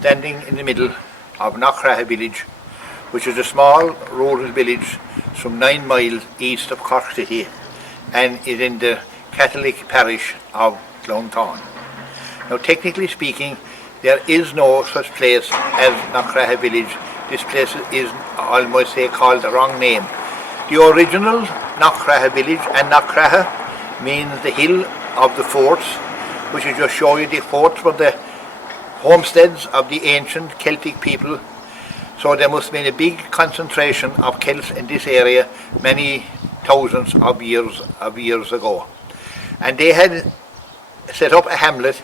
standing in the middle of Knockraha village, which is a small rural village some 9 miles east of Cork City and is in the Catholic parish of Kilquane. Now, technically speaking, there is no such place as Knockraha village. This place is, I must say, called the wrong name. The original Knockraha village, and Knockraha means the hill of the forts, which will just show you the forts were the homesteads of the ancient Celtic people. So there must have been a big concentration of Celts in this area many thousands of years ago. And they had set up a hamlet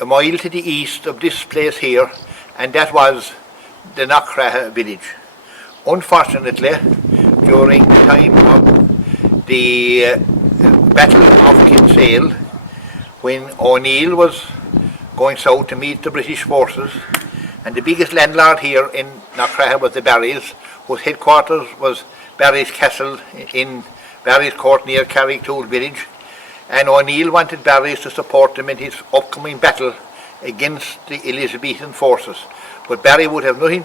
a mile to the east of this place here, and that was the Knockraha village. Unfortunately, during the time of the Battle of Kinsale, when O'Neill was going south to meet the British forces, and the biggest landlord here in Knockraha was the Barrys, whose headquarters was Barry's Castle in Barry's Court near Carricktool village, and O'Neill wanted Barrys to support him in his upcoming battle against the Elizabethan forces. But Barry would have nothing,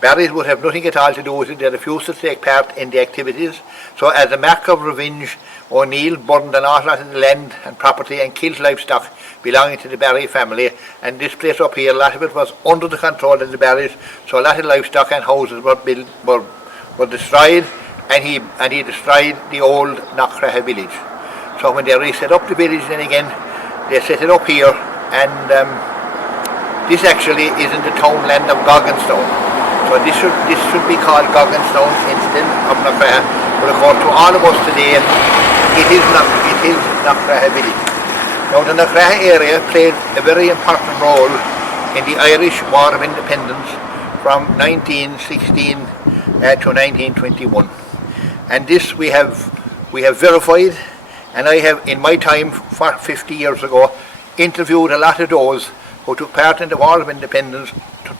Barrys would have nothing at all to do with it. They refused to take part in the activities. So as a mark of revenge, O'Neill burned an awful lot of the land and property and killed livestock belonging to the Barry family. And this place up here, a lot of it was under the control of the Barrys, so a lot of livestock and houses were destroyed, and he destroyed the old Knockraha village. So when they reset up the village then again, they set it up here, and this actually is in the townland of Goggenstone. So this should be called Goggenstone instead of Knockraha, but according to all of us today, it is Knockraha village. Now, the Knockraha area played a very important role in the Irish War of Independence from 1916 to 1921, and this we have verified. And I have, in my time, 50 years ago, interviewed a lot of those who took part in the War of Independence,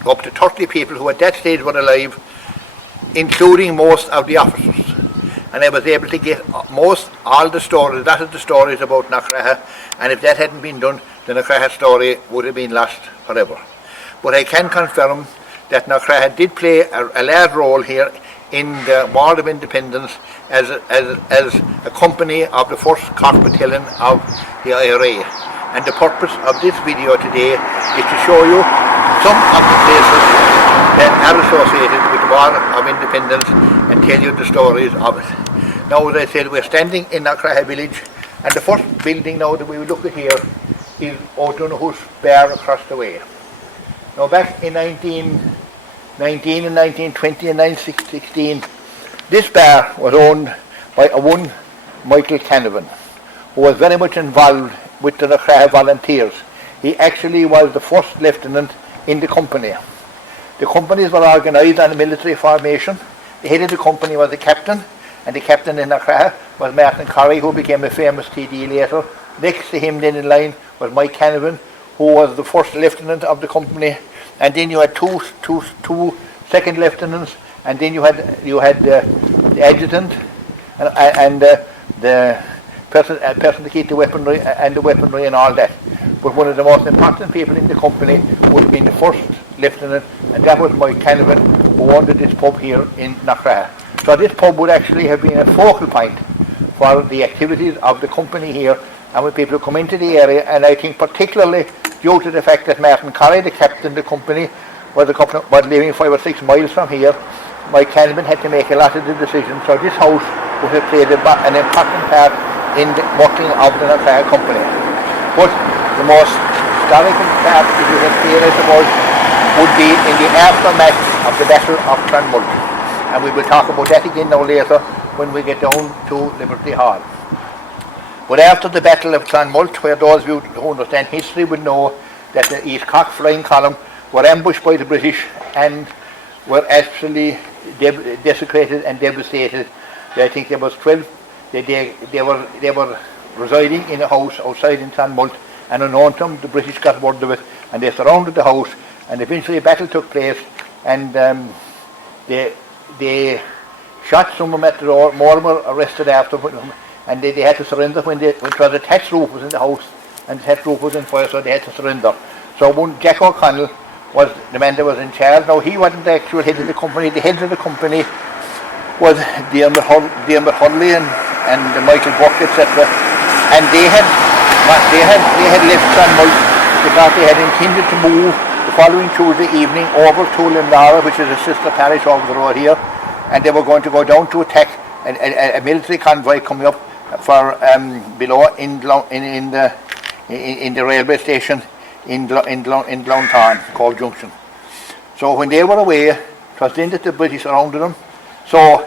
up to 30 people who at that stage were alive, including most of the officers. And I was able to get all the stories, that is the stories about Knockraha, and if that hadn't been done, the Knockraha story would have been lost forever. But I can confirm that Knockraha did play a large role here in the War of Independence as a company of the 1st Cork Battalion of the IRA. And the purpose of this video today is to show you some of the places that are associated with the War of Independence and tell you the stories of it. Now, as I said, we're standing in Knockraha village, and the first building now that we will look at here is O'Donoghue's bar across the way. Now, back in 1919 and 1920 and 1916, this bar was owned by one Michael Canavan, who was very much involved with the Knockraha Volunteers. He actually was the 1st lieutenant in the company. The companies were organised on a military formation. The head of the company was the captain, and the captain in Knockraha was Martin Corrie, who became a famous TD later. Next to him then in line was Mike Canavan, who was the 1st lieutenant of the company, and then you had two second lieutenants, and then you had the adjutant and the person to keep the weaponry and all that. But one of the most important people in the company would have been the 1st lieutenant, and that was Mike Canavan, who owned this pub here in Knockraha. So this pub would actually have been a focal point for the activities of the company here, and when people come into the area, and I think particularly due to the fact that Martin Corrie, the captain of the company, was living 5 or 6 miles from here, Mike Canavan had to make a lot of the decisions. So this house would have played an important part in the working of the Knockraha company. But the most historical part, if you can say it, I suppose, would be in the aftermath of the Battle of Clonmult. And we will talk about that again now later when we get down to Liberty Hall. But after the Battle of Clonmult, where those of you who understand history would know that the East Cork Flying Column were ambushed by the British and were actually desecrated and devastated. I think there was 12. They were residing in a house outside in Clonmult, and unknown to them, the British got word of it, and they surrounded the house, and eventually a battle took place, and they shot some of them at the door. More were arrested after, and they had to surrender when the thatched roof was in the house, and the thatched roof was in fire, so they had to surrender. So when Jack O'Connell was the man that was in charge, now he wasn't the actual head of the company. The heads of the company was Diarmid Hurley and Michael Buck, etc. And they had left Clonmult because they had intended to move the following Tuesday evening over to Limnara, which is a sister parish over the road here, and they were going to go down to attack a military convoy coming up for below in the railway station in Glounthaune, Cove Junction. So when they were away, it was then that the British surrounded them. So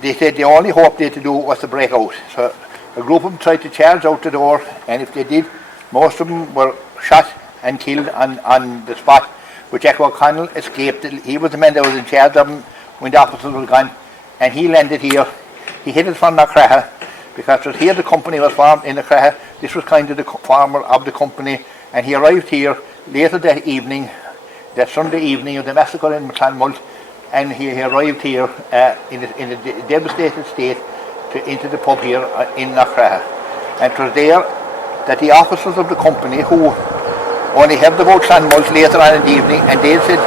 they said the only hope they had to do was to break out. So a group of them tried to charge out the door, and if they did, most of them were shot and killed on the spot. But Jack O'Connell escaped. He was the man that was in charge of them when the officers were gone, and he landed here. He headed from Knockraha because it was here the company was formed in Knockraha. This was kind of the former of the company, and he arrived here later that evening, that Sunday evening of the massacre in Clonmult, and he arrived here in a devastated state into the pub here in Knockraha. And it was there that the officers of the company, who only have the vote Clonmult later on in the evening, and they said,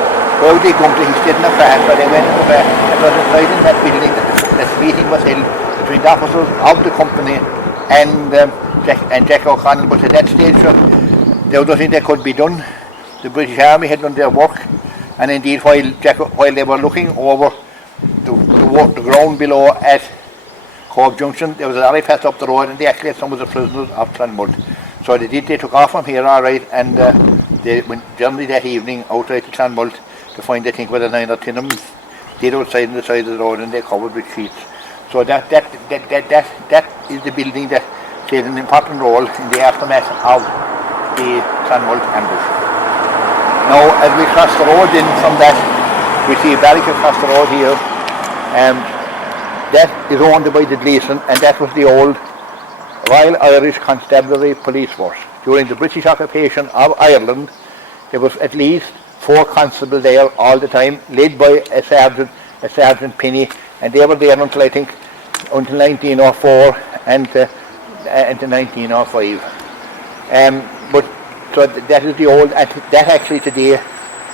where would they come to? He stayed in Knockraha, so they went to Knockraha, and it was inside in that building that the meeting was held between the officers of the company and Jack O'Connell. But at that stage, there was nothing that could be done. The British Army had done their work, and indeed while they were looking over the ground below at Cove Junction, there was a lorry passed up the road, and they actually had some of the prisoners of Clonmult. So they took off from here, all right, and they went generally that evening outside to Clonmult to find, I think, whether 9 or 10 of them dead outside on the side of the road, and they covered with sheets. So that is the building that played an important role in the aftermath of the Clonmult ambush. Now, as we cross the road in from that, we see a barrack across the road here. That is owned by the Gleeson, and that was the old Royal Irish Constabulary Police Force. During the British occupation of Ireland, there was at least 4 constables there all the time, led by a Sergeant Penny, and they were there until, I think, until 1904 and until 1905. But so that is the old, that actually today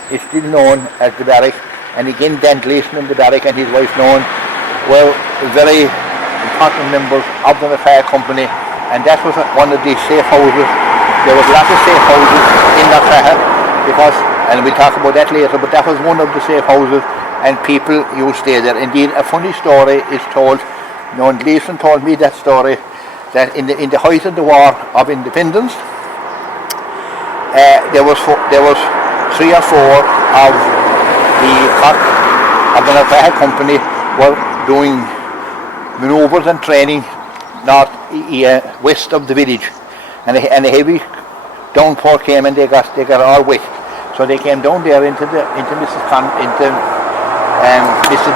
is still known as the barrack, and again Dan Gleeson in the barrack and his wife known were very important members of the Knockraha company, and that was one of the safe houses. There was lots of safe houses in Knockraha, because, and we'll talk about that later, but that was one of the safe houses, and people used to stay there. Indeed, a funny story is told. Gleeson told me that story, that in the height of the War of Independence, there was 3 or 4 of the cock of the Knockraha company were doing manoeuvres and training west of the village, and a heavy downpour came, and they got all wet. So they came down there into Mrs.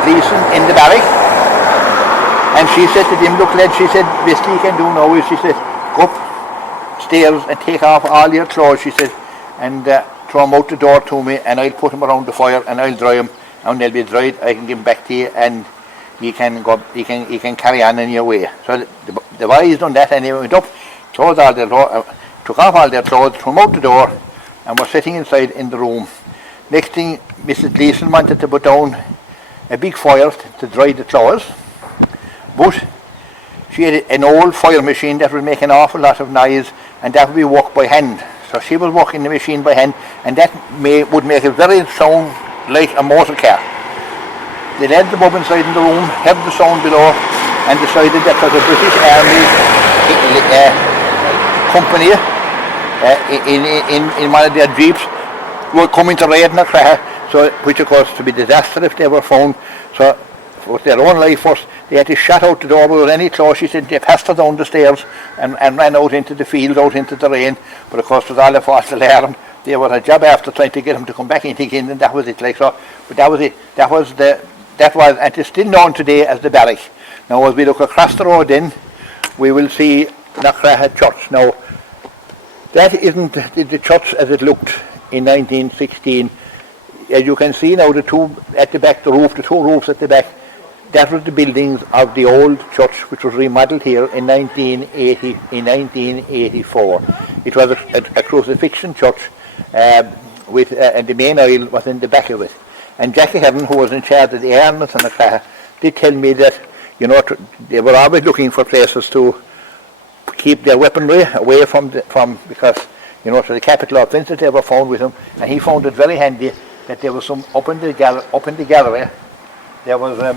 Gleeson in the barrack, and she said to them, "Look, lad," she said, "best you can do now is," she said, "go upstairs and take off all your clothes," she said, "and throw them out the door to me, and I'll put them around the fire, and I'll dry them, and they'll be dried. I can give them back to you, and you can go. You can carry on in your way." So the boys done that, and they went up, took off all their clothes, threw them out the door, and were sitting inside in the room. Next thing, Mrs. Gleeson wanted to put down a big fire to dry the clothes, but she had an old fire machine that would make an awful lot of noise, and that would be worked by hand. So she was working the machine by hand, and that would make a very sound like a motor car. They led the bulb inside in the room, heard the sound below, and decided that was a British Army company in one of their jeeps were coming to raid Knockraha, so which of course to be disaster if they were found. So for their own life first, they had to shut out the door without any clothes. She said they passed her down the stairs and ran out into the field, out into the rain. But of course, with all the false alarm, they were a job after trying to get them to come back in again, and that was it. Like so, but that was it. That was, and it's still known today as the barrack. Now, as we look across the road, then we will see Knockraha Church. Now, that isn't the church as it looked in 1916. As you can see now, the two at the back, the two roofs at the back, that was the buildings of the old church, which was remodeled here in 1984. It was a crucifixion church, and the main aisle was in the back of it. And Jackie Heron, who was in charge of the armaments and the Knockraha, did tell me that, you know, they were always looking for places to keep their weaponry away from because, you know, so the capital offences they were found with him, and he found it very handy that there was some up in the gallery. There was a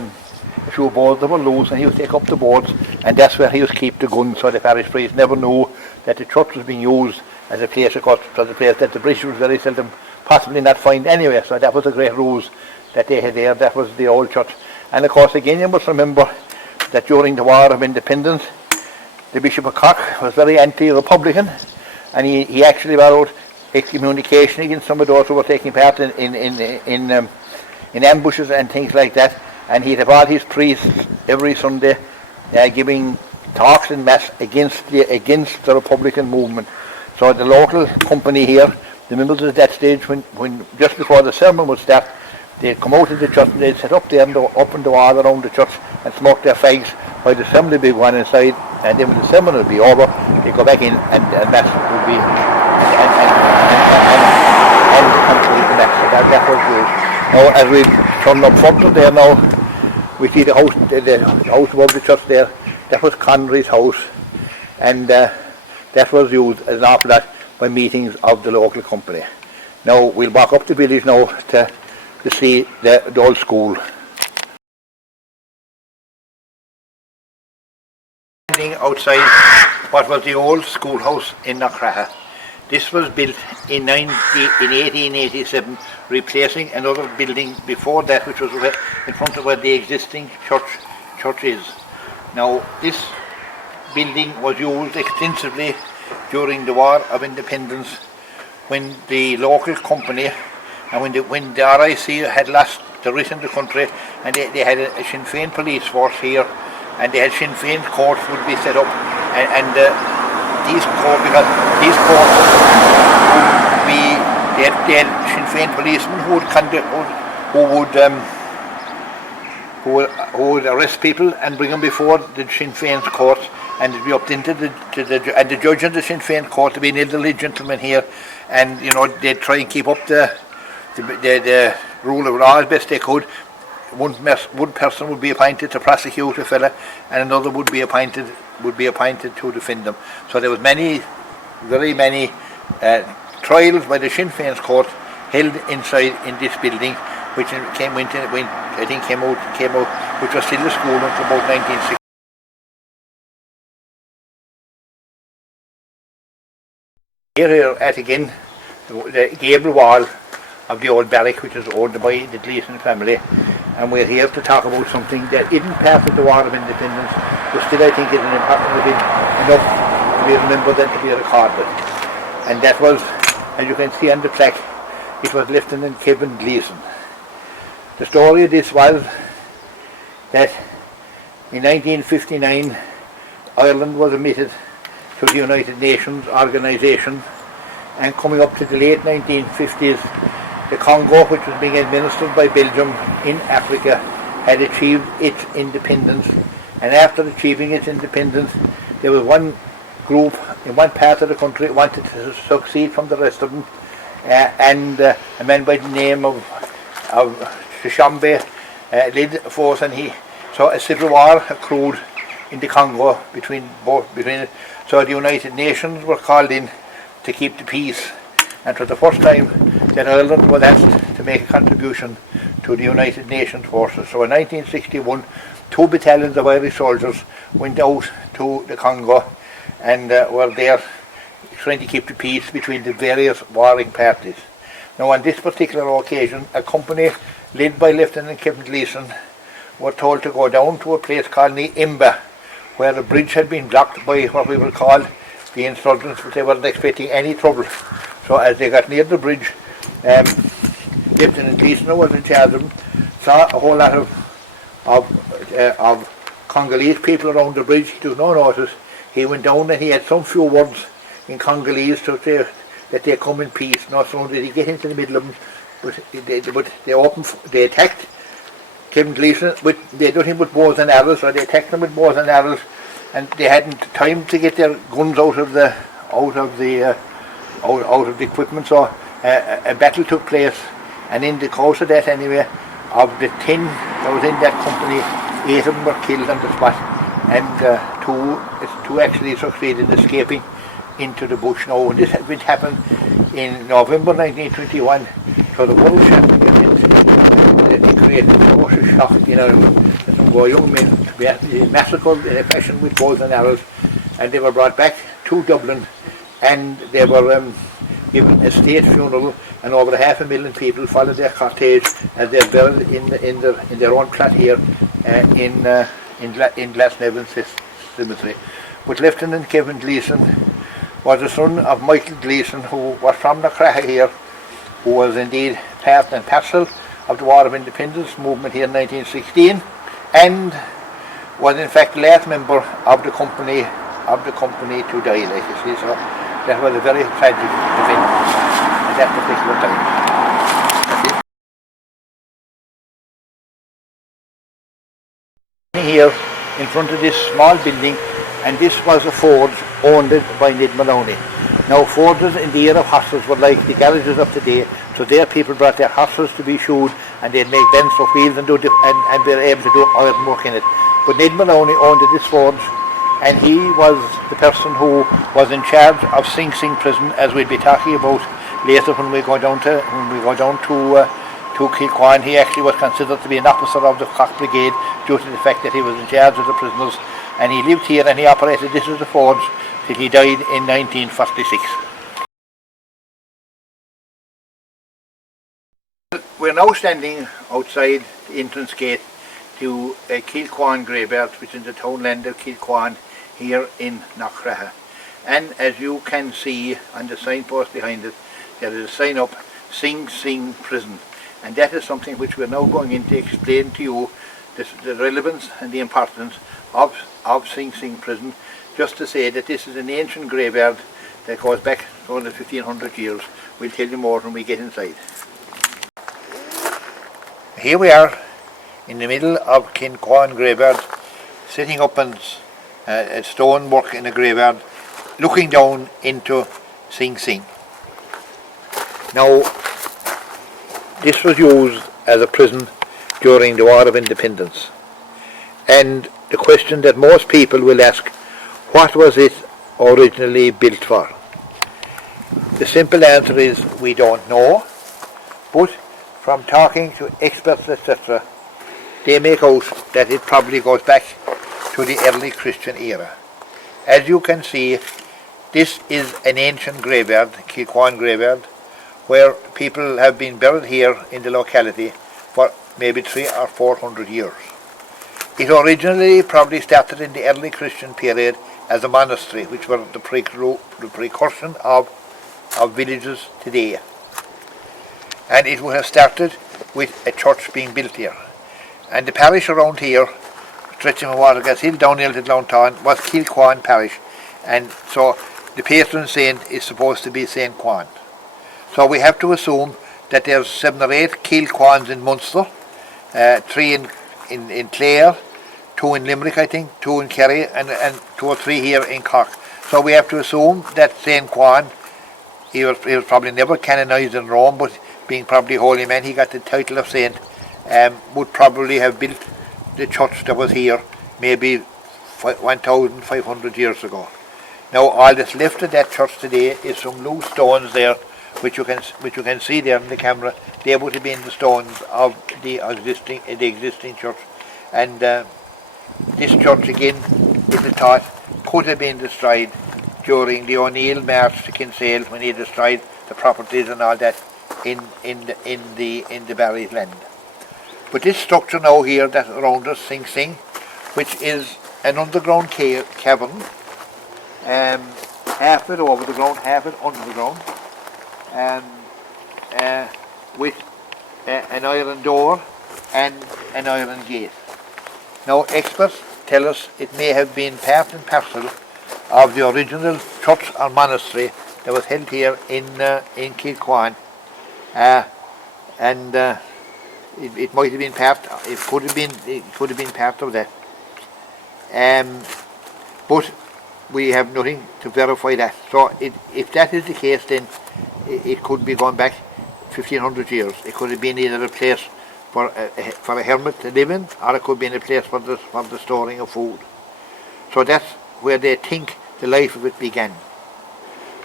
few boards that were loose, and he would take up the boards, and that's where he would keep the guns, so the parish priest never knew that the church was being used as a place, of course, was a place that the British was very seldom, possibly not find anyway. So that was a great ruse that they had there. That was the old church. And of course, again, you must remember that during the War of Independence, the Bishop of Cork was very anti-Republican, and he actually wrote excommunication against some of those who were taking part in ambushes and things like that. And he'd have all his priests every Sunday giving talks in mass against the Republican movement. So the local company here, the members at that stage, when just before the sermon would start, they'd come out of the church and they'd set up there up in the wall around the church and smoke their fags while the sermon would be going inside, and then when the sermon would be over, they'd go back in and that would be and complete the mass. So that was good. Now as we turn up further there now, we see the house above the church there. That was Conry's house, and that was used as an awful lot by meetings of the local company. Now we'll walk up the village now to see the old school. Standing outside what was the old schoolhouse in Knockraha. This was built in 1887, replacing another building before that, which was in front of where the existing church is. Now this building was used extensively during the War of Independence, when the local company and when the RIC had lost the writ in the country, and they had a Sinn Féin police force here, and they had Sinn Féin courts would be set up, and these courts would be, they had Sinn Féin policemen who would arrest people and bring them before the Sinn Féin's court, and it'd be up into the judge of the Sinn Féin court to be an elderly gentleman here, and you know they'd try and keep up the rule of law as best they could. One person would be appointed to prosecute a fella, and another would be appointed to defend them. So there was very many trials by the Sinn Féin's court held inside in this building, which came out, which was still the school until about 1960. Here at again the gable wall of the old barrack, which is owned by the Gleason family, and we're here to talk about something that isn't part of the War of Independence, but still I think is enough to be remembered and to be recorded. And that was, as you can see on the plaque, it was Lieutenant Kevin Gleason. The story of this was that in 1959 Ireland was admitted to the United Nations organisation, and coming up to the late 1950s, the Congo, which was being administered by Belgium in Africa, had achieved its independence. And after achieving its independence, there was one group in one part of the country that wanted to succeed from the rest of them, and a man by the name of Shishambe led a force, and so a civil war accrued in the Congo between it. So the United Nations were called in to keep the peace, and for the first time that Ireland was asked to make a contribution to the United Nations forces. So in 1961, 2 battalions of Irish soldiers went out to the Congo and were there trying to keep the peace between the various warring parties. Now on this particular occasion, a company led by Lieutenant Kevin Gleason were told to go down to a place called Imba, where a bridge had been blocked by what we will call the insurgents, but they weren't expecting any trouble. So as they got near the bridge, Lieutenant Gleason, who was in charge of them, saw a whole lot of Congolese people around the bridge. He took no notice. He went down and he had some few words in Congolese to say that they come in peace. Not so did he get into the middle of them, but they attacked Kevin Gleason. They did him with bows and arrows, or they attacked him with bows and arrows, and they hadn't time to get their guns out of the equipment. So a battle took place, and in the course of that anyway, of the 10 that was in that company, 8 of them were killed on the spot, and two actually succeeded in escaping into the bush now. And this had happened in November 1921, so the whole it created a ferocious shock, some young men to be massacred in a fashion with bows and arrows, and they were brought back to Dublin, and they were given a state funeral, and over 500,000 people followed their cortege as they're buried in their own plot here in Glasnevin Cemetery. But Lieutenant Kevin Gleeson was the son of Michael Gleeson, who was from Knockraha here, who was indeed part and parcel of the War of Independence movement here in 1916, and was in fact the last member of the company to die, like you see. So that was a very tragic event at that particular time. Here in front of this small building, and this was a forge owned by Ned Maloney. Now forges in the era of horses were like the garages of today, so there people brought their horses to be shoed, and they'd make bends for wheels and be able to do iron work in it. But Ned Maloney owned this forge, and he was the person who was in charge of Sing-Sinh prison, as we'll be talking about later when we go down to Kilquane. He actually was considered to be an officer of the Cork Brigade due to the fact that he was in charge of the prisoners, and he lived here and he operated this as a forge till he died in 1946. We're now standing outside the entrance gate to Kilquane graveyard, which is in the townland of Kilquane here in Knockraha. And as you can see on the signpost behind it, there is a sign up, Sing-Sinh prison. And that is something which we're now going in to explain to you the relevance and the importance of Sing-Sinh prison. Just to say that this is an ancient graveyard that goes back over 1500 years. We'll tell you more when we get inside. Here we are in the middle of Kilquane graveyard, sitting up on a stonework in a graveyard, looking down into Sing-Sinh. Now, this was used as a prison during the War of Independence, and the question that most people will ask, what was it originally built for? The simple answer is we don't know, but from talking to experts, etc., they make out that it probably goes back to the early Christian era. As you can see, this is an ancient graveyard, Kilquane graveyard, where people have been buried here in the locality for maybe 300 or 400 years. It originally probably started in the early Christian period as a monastery, which were the precursor of villages today. And it would have started with a church being built here. And the parish around here, stretching from Watergas Hill downhill to Downtown, was Kilquane parish. And so the patron saint is supposed to be Saint Quane. So we have to assume that there's 7 or 8 Kilquanes in Munster, 3 in Clare, 2 in Limerick, I think, 2 in Kerry, and 2 or 3 here in Cork. So we have to assume that Saint Quane, he was probably never canonised in Rome, but being probably a holy man, he got the title of saint, would probably have built the church that was here maybe 1,500 years ago. Now all that's left of that church today is some loose stones there, which you can see there in the camera. They would have been the stones of the existing church, and this church again, it is thought, could have been destroyed during the O'Neill march to Kinsale when he destroyed the properties and all that in the buried land. But this structure now here that around us, Sing-Sinh, which is an underground cavern, half it over the ground, half it under the ground, with an iron door and an iron gate. Now experts tell us it may have been part and parcel of the original church or monastery that was held here in Kilquane, and it might have been part. It could have been part of that. But we have nothing to verify that. So if that is the case, then it could be going back 1500 years. It could have been either a place for a hermit to live in, or it could be in a place for the storing of food. So that's where they think the life of it began.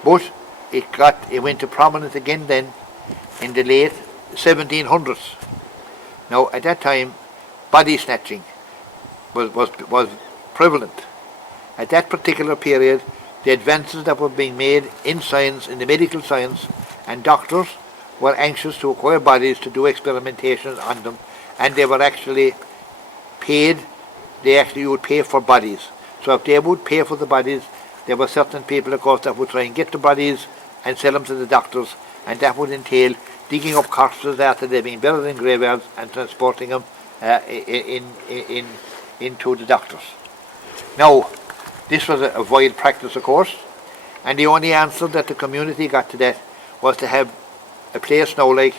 But it went to prominence again then in the late 1700s. Now at that time, body snatching was prevalent. At that particular period, the advances that were being made in science, in the medical science, and doctors were anxious to acquire bodies to do experimentations on them, and they were actually paid. They actually would pay for bodies. So if they would pay for the bodies, there were certain people, of course, that would try and get the bodies and sell them to the doctors, and that would entail digging up corpses after they've been buried in graveyards and transporting them into the doctors. Now, this was a vile practice, of course, and the only answer that the community got to that was to have a place now like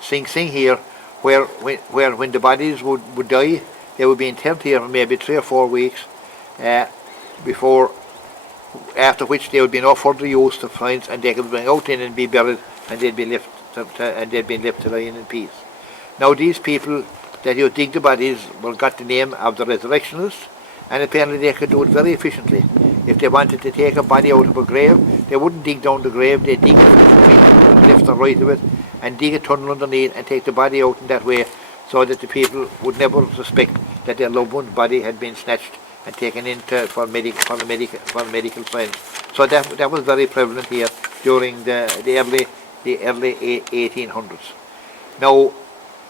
Sing-Sinh here, where when the bodies would die, they would be interred here for maybe 3 or 4 weeks, after which there would be no further use to science, and they could bring out in and be buried, and they'd be left to lie in peace. Now these people that you dig the bodies got the name of the resurrectionists, and apparently they could do it very efficiently. If they wanted to take a body out of a grave, they wouldn't dig down the grave, they'd dig left or right of it, and dig a tunnel underneath and take the body out in that way, so that the people would never suspect that their loved one's body had been snatched and taken into for medical science. So that was very prevalent here during the early 1800s. Now,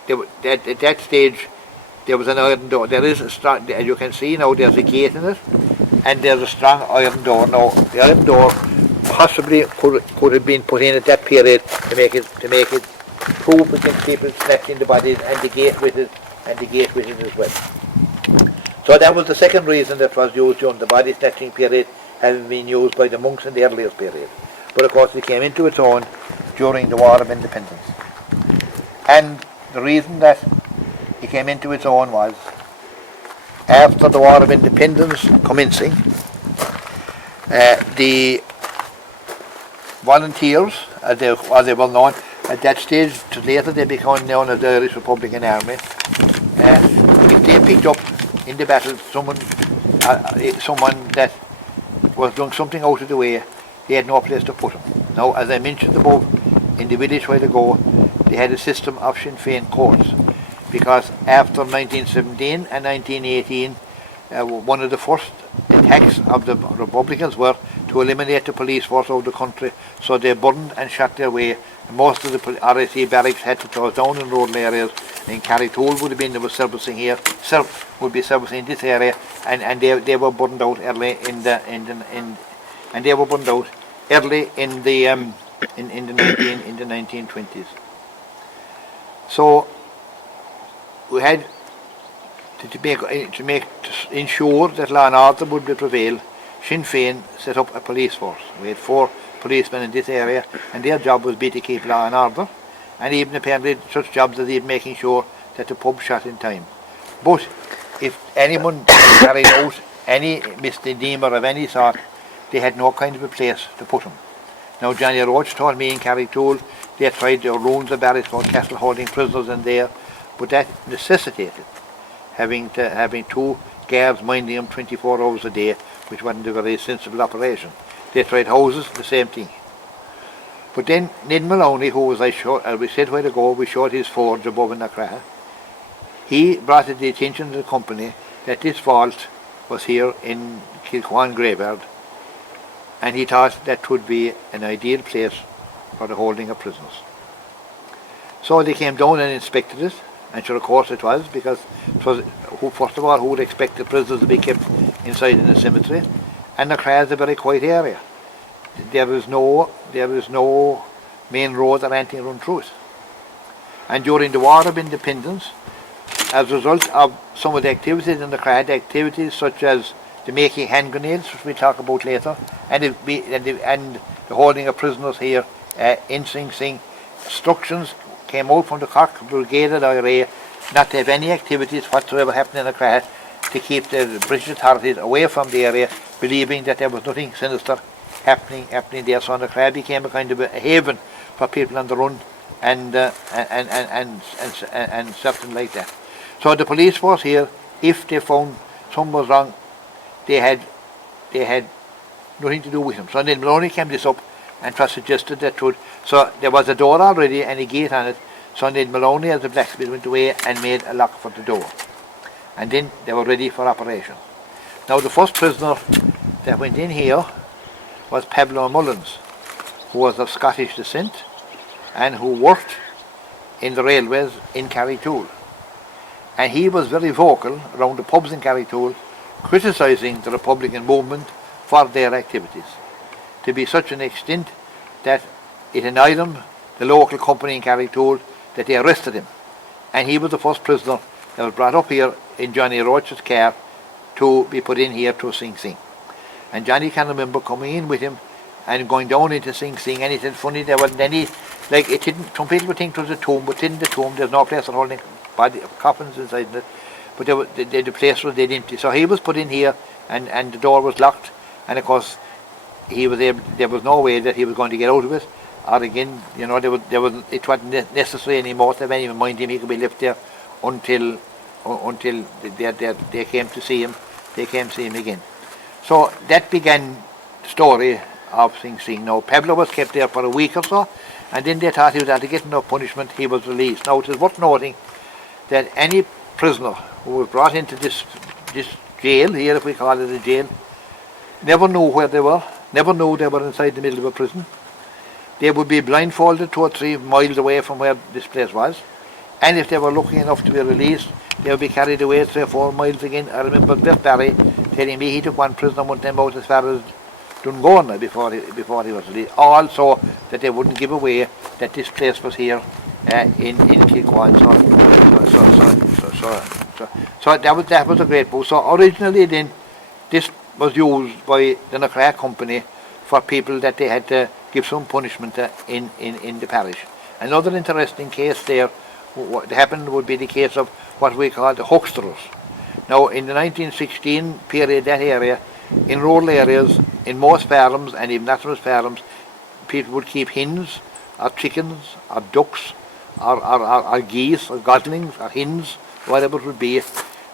at that stage, there was an iron door. There is a strong, as you can see now, there's a gate in it, and there's a strong iron door. Now, the iron door possibly could have been put in at that period to make it proof against people snatching the bodies, and the gate with it as well. So that was the second reason that was used during the body snatching period, having been used by the monks in the earliest period. But of course it came into its own during the War of Independence. And the reason that it came into its own was, after the War of Independence commencing, the volunteers, as they were known, at that stage, later they became known as the Irish Republican Army, if they picked up in the battle someone that was doing something out of the way, they had no place to put him. Now, as I mentioned above, in the village where they go, they had a system of Sinn Féin courts, because after 1917 and 1918, one of the first attacks of the Republicans were to eliminate the police force out of the country, so they burned and shot their way. Most of the RIC barracks had to close down in rural areas, and Carrigtwohill would have been, they were servicing here, would be servicing this area, and they were burned out early in the 1920s. So we had to ensure that law and order would prevail. Sinn Féin set up a police force. We had 4 policemen in this area, and their job was to keep law and order, and even apparently such jobs as even making sure that the pub shut in time. But if anyone carried out any misdemeanor of any sort, they had no kind of a place to put them. Now, Johnny Roach told me in Carrigtwohill they tried to ruin the barracks for castle holding prisoners in there, but that necessitated having 2 guards minding them 24 hours a day, which wasn't a very sensible operation. They tried houses, the same thing. But then Ned Maloney, who was as we said where to go, we showed his forge above in Knockraha, he brought to the attention of the company that this vault was here in Kilquane graveyard, and he thought that would be an ideal place for the holding of prisoners. So they came down and inspected it, and sure of course it was, because it was, first of all, who would expect the prisoners to be kept inside in a cemetery? And Knockraha is a very quiet area. There is no main road or anything run through it. And during the War of Independence, as a result of some of the activities in Knockraha, activities such as the making hand grenades, which we'll talk about later, and the holding of prisoners here in Sing-Sinh, instructions came out from the Cork Brigade at IRA not to have any activities whatsoever happening in Knockraha, to keep the British authorities away from the area, believing that there was nothing sinister happening there. So Knockraha became a kind of a haven for people on the run and something like that. So the police force here, if they found something was wrong, they had nothing to do with him. So then Maloney came this up and was suggested that would. So there was a door already and a gate on it. So then Maloney, as the blacksmith, went away and made a lock for the door. And then they were ready for operation. Now the first prisoner that went in here was Pablo Mullins, who was of Scottish descent and who worked in the railways in Carrigtwohill. And he was very vocal around the pubs in Carrigtwohill, criticising the Republican movement for their activities, to be such an extent that it annoyed him, the local company in Carrigtwohill, that they arrested him. And he was the first prisoner that was brought up here in Johnny Roach's car to be put in here to Sing-Sinh. And Johnny can remember coming in with him and going down into Sing-Sinh, and he said, funny, there wasn't any, like it didn't, some people would think it was a tomb, but in the tomb there's no place for holding body coffins inside it, but the place was dead empty. So he was put in here, and the door was locked, and of course he was able, there was no way that he was going to get out of it, or again, you know, it wasn't necessary anymore to have anyone mind him. He could be left there until they came to see him. They came to see him again. So that began the story of Sing-Sinh. Now Pablo was kept there for a week or so, and then they thought he was after getting enough punishment, he was released. Now it is worth noting that any prisoner who was brought into this jail here, if we call it a jail, never knew where they were, never knew they were inside the middle of a prison. They would be blindfolded 2 or 3 miles away from where this place was, and if they were lucky enough to be released, they would be carried away 3 or 4 miles again. I remember Biff Barry telling me he took one prisoner one time out as far as Dungorna before he was released, also that they wouldn't give away that this place was here in Kilquane. So that was a great book. So originally then this was used by the Knockraha company for people that they had to give some punishment in the parish. Another interesting case there, what happened would be the case of what we call the hucksters. Now in the 1916 period, that area, in rural areas, in most farms and even natural farms, people would keep hens or chickens or ducks or geese or goslings or hens, whatever it would be,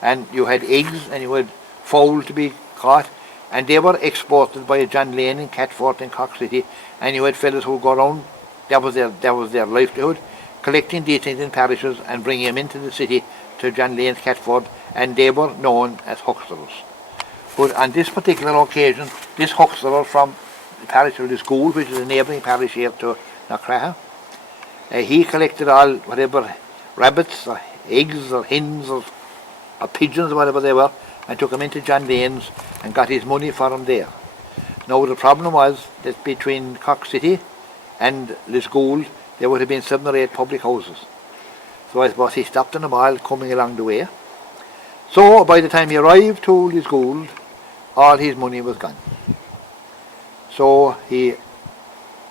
and you had eggs and you had fowl to be caught, and they were exported by John Lane in Catford in Cork City, and you had fellows who would go around, that was their livelihood, collecting these things in parishes and bringing them into the city to John Lane's Catford, and they were known as hucksters. But on this particular occasion, this huckster from the parish of Lisgool, which is a neighbouring parish here to Knockraha, he collected all whatever rabbits or eggs or hens or pigeons or whatever they were, and took them into John Lane's and got his money for them there. Now the problem was that between Cork City and Lisgool there would have been 7 or 8 public houses. So I suppose he stopped in them all coming along the way. So by the time he arrived to Lisgool, all his money was gone. So he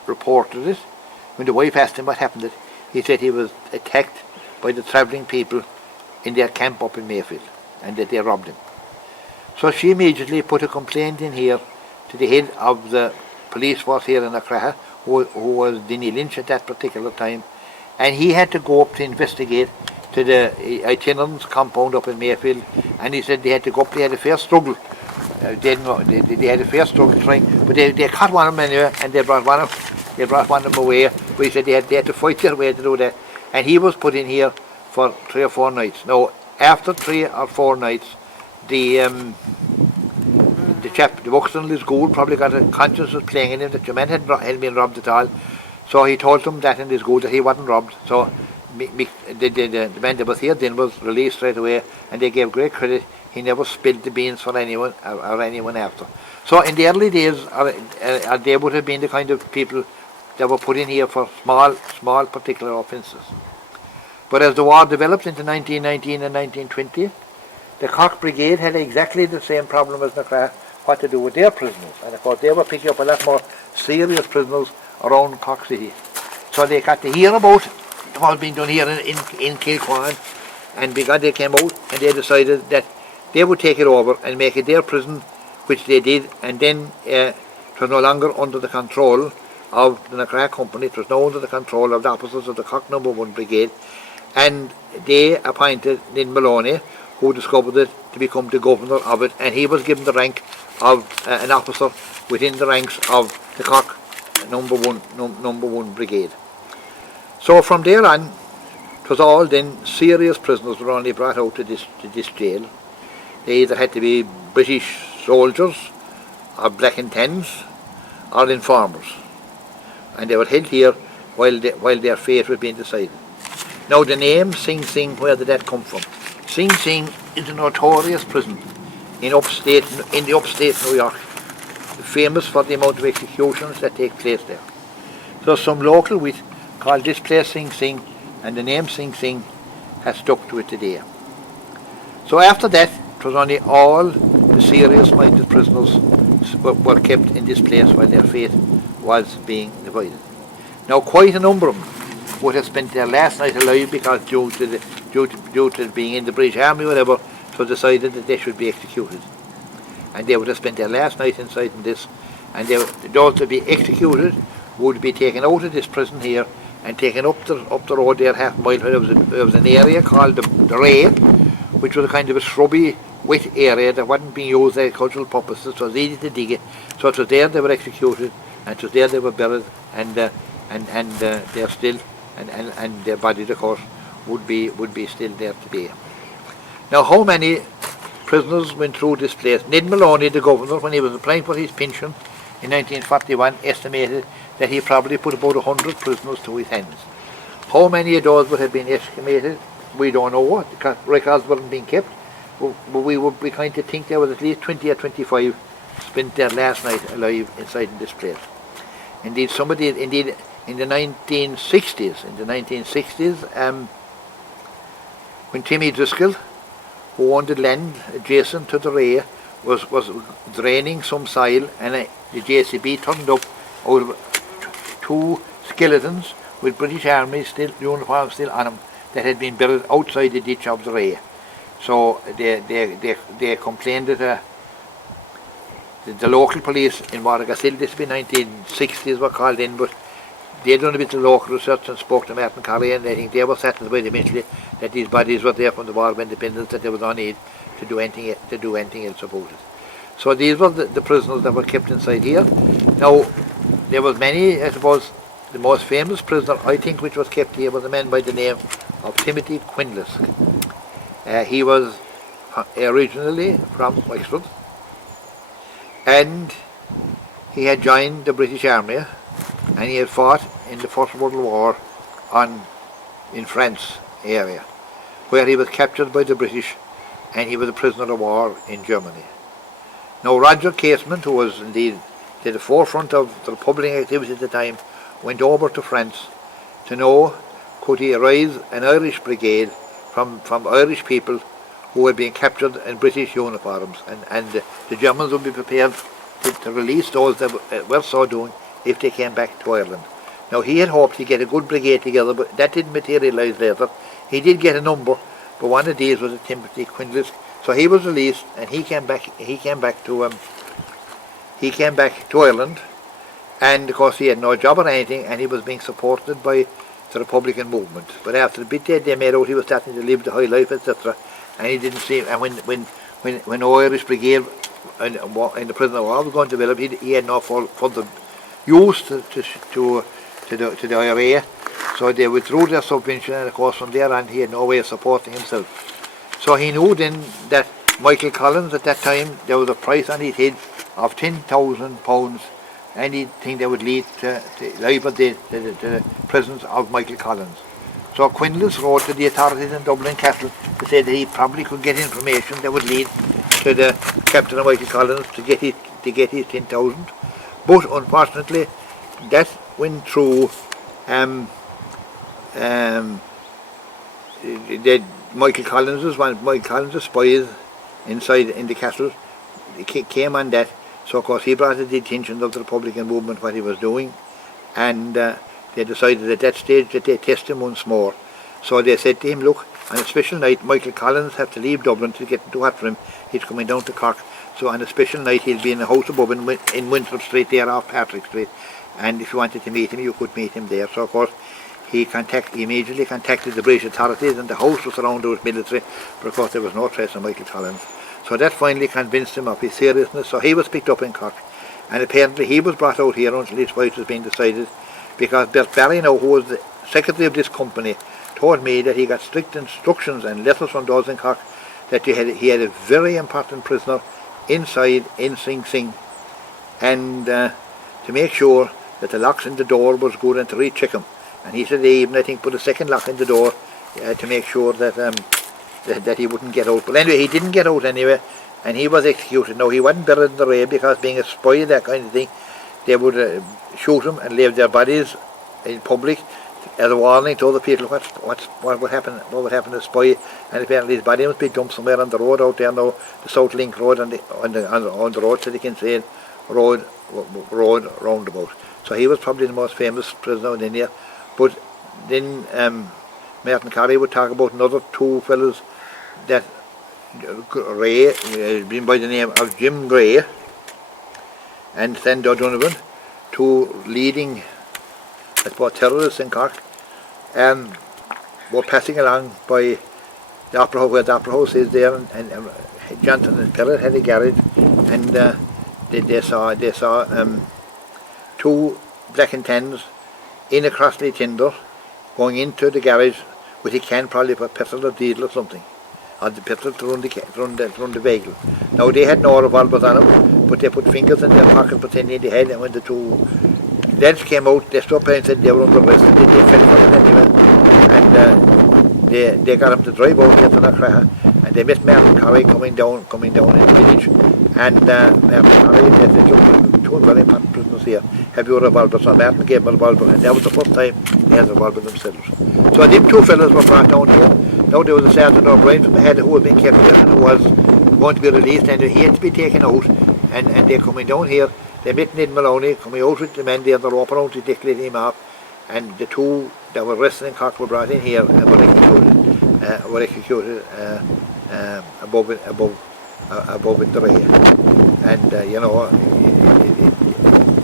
reported it. When the wife asked him what happened, he said he was attacked by the travelling people in their camp up in Mayfield, and that they robbed him. So she immediately put a complaint in here to the head of the police force here in Knockraha, who was Denny Lynch at that particular time, and he had to go up to investigate to the itinerants compound up in Mayfield, and he said they had to go up, they had a fair struggle. They had a fair struggle trying, but they caught one of them anyway, and they brought one of them away, but he said they had to fight their way to do that, and he was put in here for 3 or 4 nights. Now after 3 or 4 nights, the chap, the Buxton Lisgool, probably got a conscience was playing in him that the man hadn't been robbed at all. So he told them that in Lisgool that he wasn't robbed. So the man that was here then was released straight away, and they gave great credit. He never spilled the beans for anyone or anyone after. So in the early days, they would have been the kind of people that were put in here for small particular offences. But as the war developed into 1919 and 1920, the Cork Brigade had exactly the same problem as Knockraha, what to do with their prisoners. And of course they were picking up a lot more serious prisoners around Cork City. So they got to hear about what was being done here in Kilquane, and because they came out and they decided that they would take it over and make it their prison, which they did, and then it was no longer under the control of the Knockraha Company. It was now under the control of the officers of the Cork No. 1 Brigade, and they appointed Lynn Maloney, who discovered it, to become the governor of it, and he was given the rank of an officer within the ranks of the Cork No. 1 Brigade. So from there on, it was all then serious prisoners were only brought out to this jail. They either had to be British soldiers, or black and tans, or informers, and they were held here while their fate was being decided. Now the name Sing-Sinh, where did that come from? Sing-Sinh is a notorious prison in the upstate New York, famous for the amount of executions that take place there. So some local wit called this place Sing-Sinh, and the name Sing-Sinh has stuck to it today. So after that, it was only all the serious-minded prisoners were kept in this place while their fate was being divided. Now quite a number of them would have spent their last night alive because due to being in the British Army or whatever, it was decided that they should be executed. And they would have spent their last night inside in this, and those to be executed would be taken out of this prison here and taken up the road there half a mile where there was an area called the Ray, which was a kind of a shrubby, wet area that wasn't being used for agricultural purposes, so it was easy to dig it. So it was there they were executed, and it was there they were buried, and they're still, and their bodies, of course, would be still there today. Now, how many prisoners went through this place? Ned Maloney, the governor, when he was applying for his pension in 1941, estimated that he probably put about 100 prisoners to his hands. How many of those would have been executed? We don't know, because records weren't being kept. But we kind of think there was at least 20 or 25 spent their last night alive inside this place. Indeed, indeed, in the 1960s, when Timmy Driscoll, who owned the land adjacent to the Ray, was draining some soil, and the JCB turned up out of two skeletons with British Army uniforms still on them that had been buried outside the ditch of the Ray. So they complained that the local police in Warragasil, this would be 1960s, were called in, but they done a bit of local research and spoke to Martin Colley, and I think they were satisfied eventually that these bodies were there from the War of Independence, that there was no need to do anything else about it. So these were the prisoners that were kept inside here. Now, there was many, I suppose, the most famous prisoner, I think, which was kept here was a man by the name of Timothy Quinlisk. He was originally from Wexford, and he had joined the British Army, and he had fought in the First World War in France area, where he was captured by the British, and he was a prisoner of war in Germany. Now Roger Casement, who was indeed at the forefront of the Republican activity at the time, went over to France to know could he raise an Irish brigade from Irish people who had been captured in British uniforms, and the Germans would be prepared to release those that were so doing if they came back to Ireland. Now he had hoped to get a good brigade together, but that didn't materialise later. He did get a number, but one of these was a Timothy Quinlisk. So he was released, and he came back to Ireland, and of course he had no job or anything, and he was being supported by the Republican movement. But after the bit they made out he was starting to live the high life, etc., and he didn't see. And when the Irish brigade in the prison of war was going to develop, he had no further use to the IRA, so they withdrew their subvention, and of course from there on he had no way of supporting himself. So he knew then that Michael Collins, at that time, there was a price on his head of £10,000, and he'd think that would lead to life or death to the presence of Michael Collins. So Quinlisk wrote to the authorities in Dublin Castle to say that he probably could get information that would lead to the captain of Michael Collins to get his 10,000. But unfortunately, that went through Michael Collins' spies inside in the castle came on that. So of course he brought to the attention of the Republican movement what he was doing, and they decided at that stage that they test him once more. So they said to him, look, on a special night Michael Collins has to leave Dublin to get too hot for him. He's coming down to Cork. So on a special night he'll be in a house above in Winthrop Street there off Patrick Street, and if you wanted to meet him you could meet him there. So of course he immediately contacted the British authorities, and the house was surrounded with military, but of course there was no trace of Michael Collins. So that finally convinced him of his seriousness, so he was picked up in Cork, and apparently he was brought out here until his flight was being decided, because Bert Barry now, who was the secretary of this company, told me that he got strict instructions and letters from those in Cork that he had a very important prisoner inside in Sing-Sinh, and to make sure that the locks in the door was good and to recheck him. And he said they even, I think, put a second lock in the door to make sure that that he wouldn't get out. But anyway, he didn't get out anyway, and he was executed. Now, he wasn't buried in the grave because being a spy, that kind of thing, they would shoot him and leave their bodies in public as a warning to other people what would happen to a spy. And apparently his body must be dumped somewhere on the road out there now, the South Link Road on the road, so they can say road roundabout. So he was probably the most famous prisoner in India. But then Martin Carey would talk about another two fellows that Ray, been by the name of Jim Gray and Thando Donovan, two leading, I suppose, terrorists in Cork, were passing along by the Opera House, where the Opera House is there, and Johnson and Pellet had a garage, and they saw two black and tans in a Crossley tinder going into the garage with a can, probably for petrol or diesel or something, on the petrol to run the vehicle. Now they had no revolvers on them, but they put fingers in their pockets pretending they had, and when the two lads came out, they stopped and said they were under arrest, and they fell for it anyway. And they got him to drive out here to Knockraha, and they met Martin Carey coming down in the village, and Martin Carey said, "Look, two very important prisoners here, have you a revolver?" So Martin gave him a revolver, and that was the first time they had a revolver themselves. So them two fellows were brought down here. Now there was a Sergeant O'Brien from the head who had been kept here and who was going to be released, and he had to be taken out, and they're coming down here. They met Ned Maloney coming out with the men there, the rope around to declare him off, and the two that were arrested in Cork were brought in here and were executed above in the Ray. And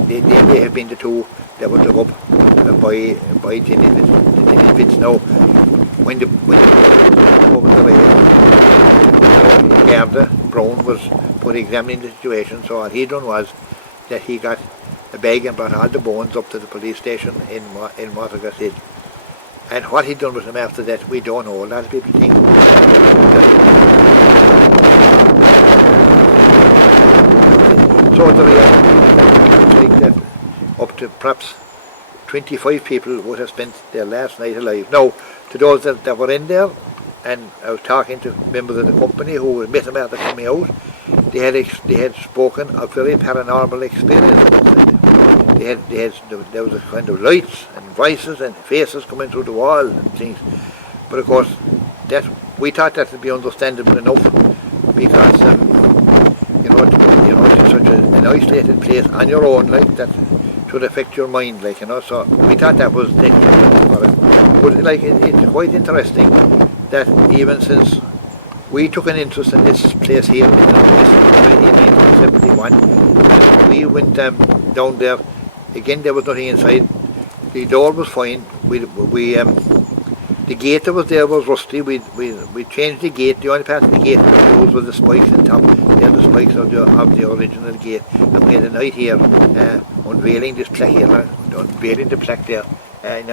they have been the two that were dug up by Jenny Fitz. Now, when the above in the Ray, Garda Brown was put examining the situation, so what he done was that he got a bag and brought all the bones up to the police station in Watergrass Hill. And what he done with them after that, we don't know. A lot of people think so the reality is like that up to perhaps 25 people would have spent their last night alive. Now, to those that were in there, and I was talking to members of the company who met them after coming out, they had spoken of very paranormal experiences. There was a kind of lights and voices and faces coming through the wall and things. But of course, we thought that would be understandable enough, because it's such an isolated place on your own, like that should affect your mind, like, So we thought that was technical for it. But like it's quite interesting that even since we took an interest in this place here in 1971, we went down there. Again, there was nothing inside. The door was fine. The gate that was there was rusty. We changed the gate. The only part of the gate that was the spikes on top. They had the spikes of the original gate. And we had a night here unveiling this plaque here, unveiling the plaque there.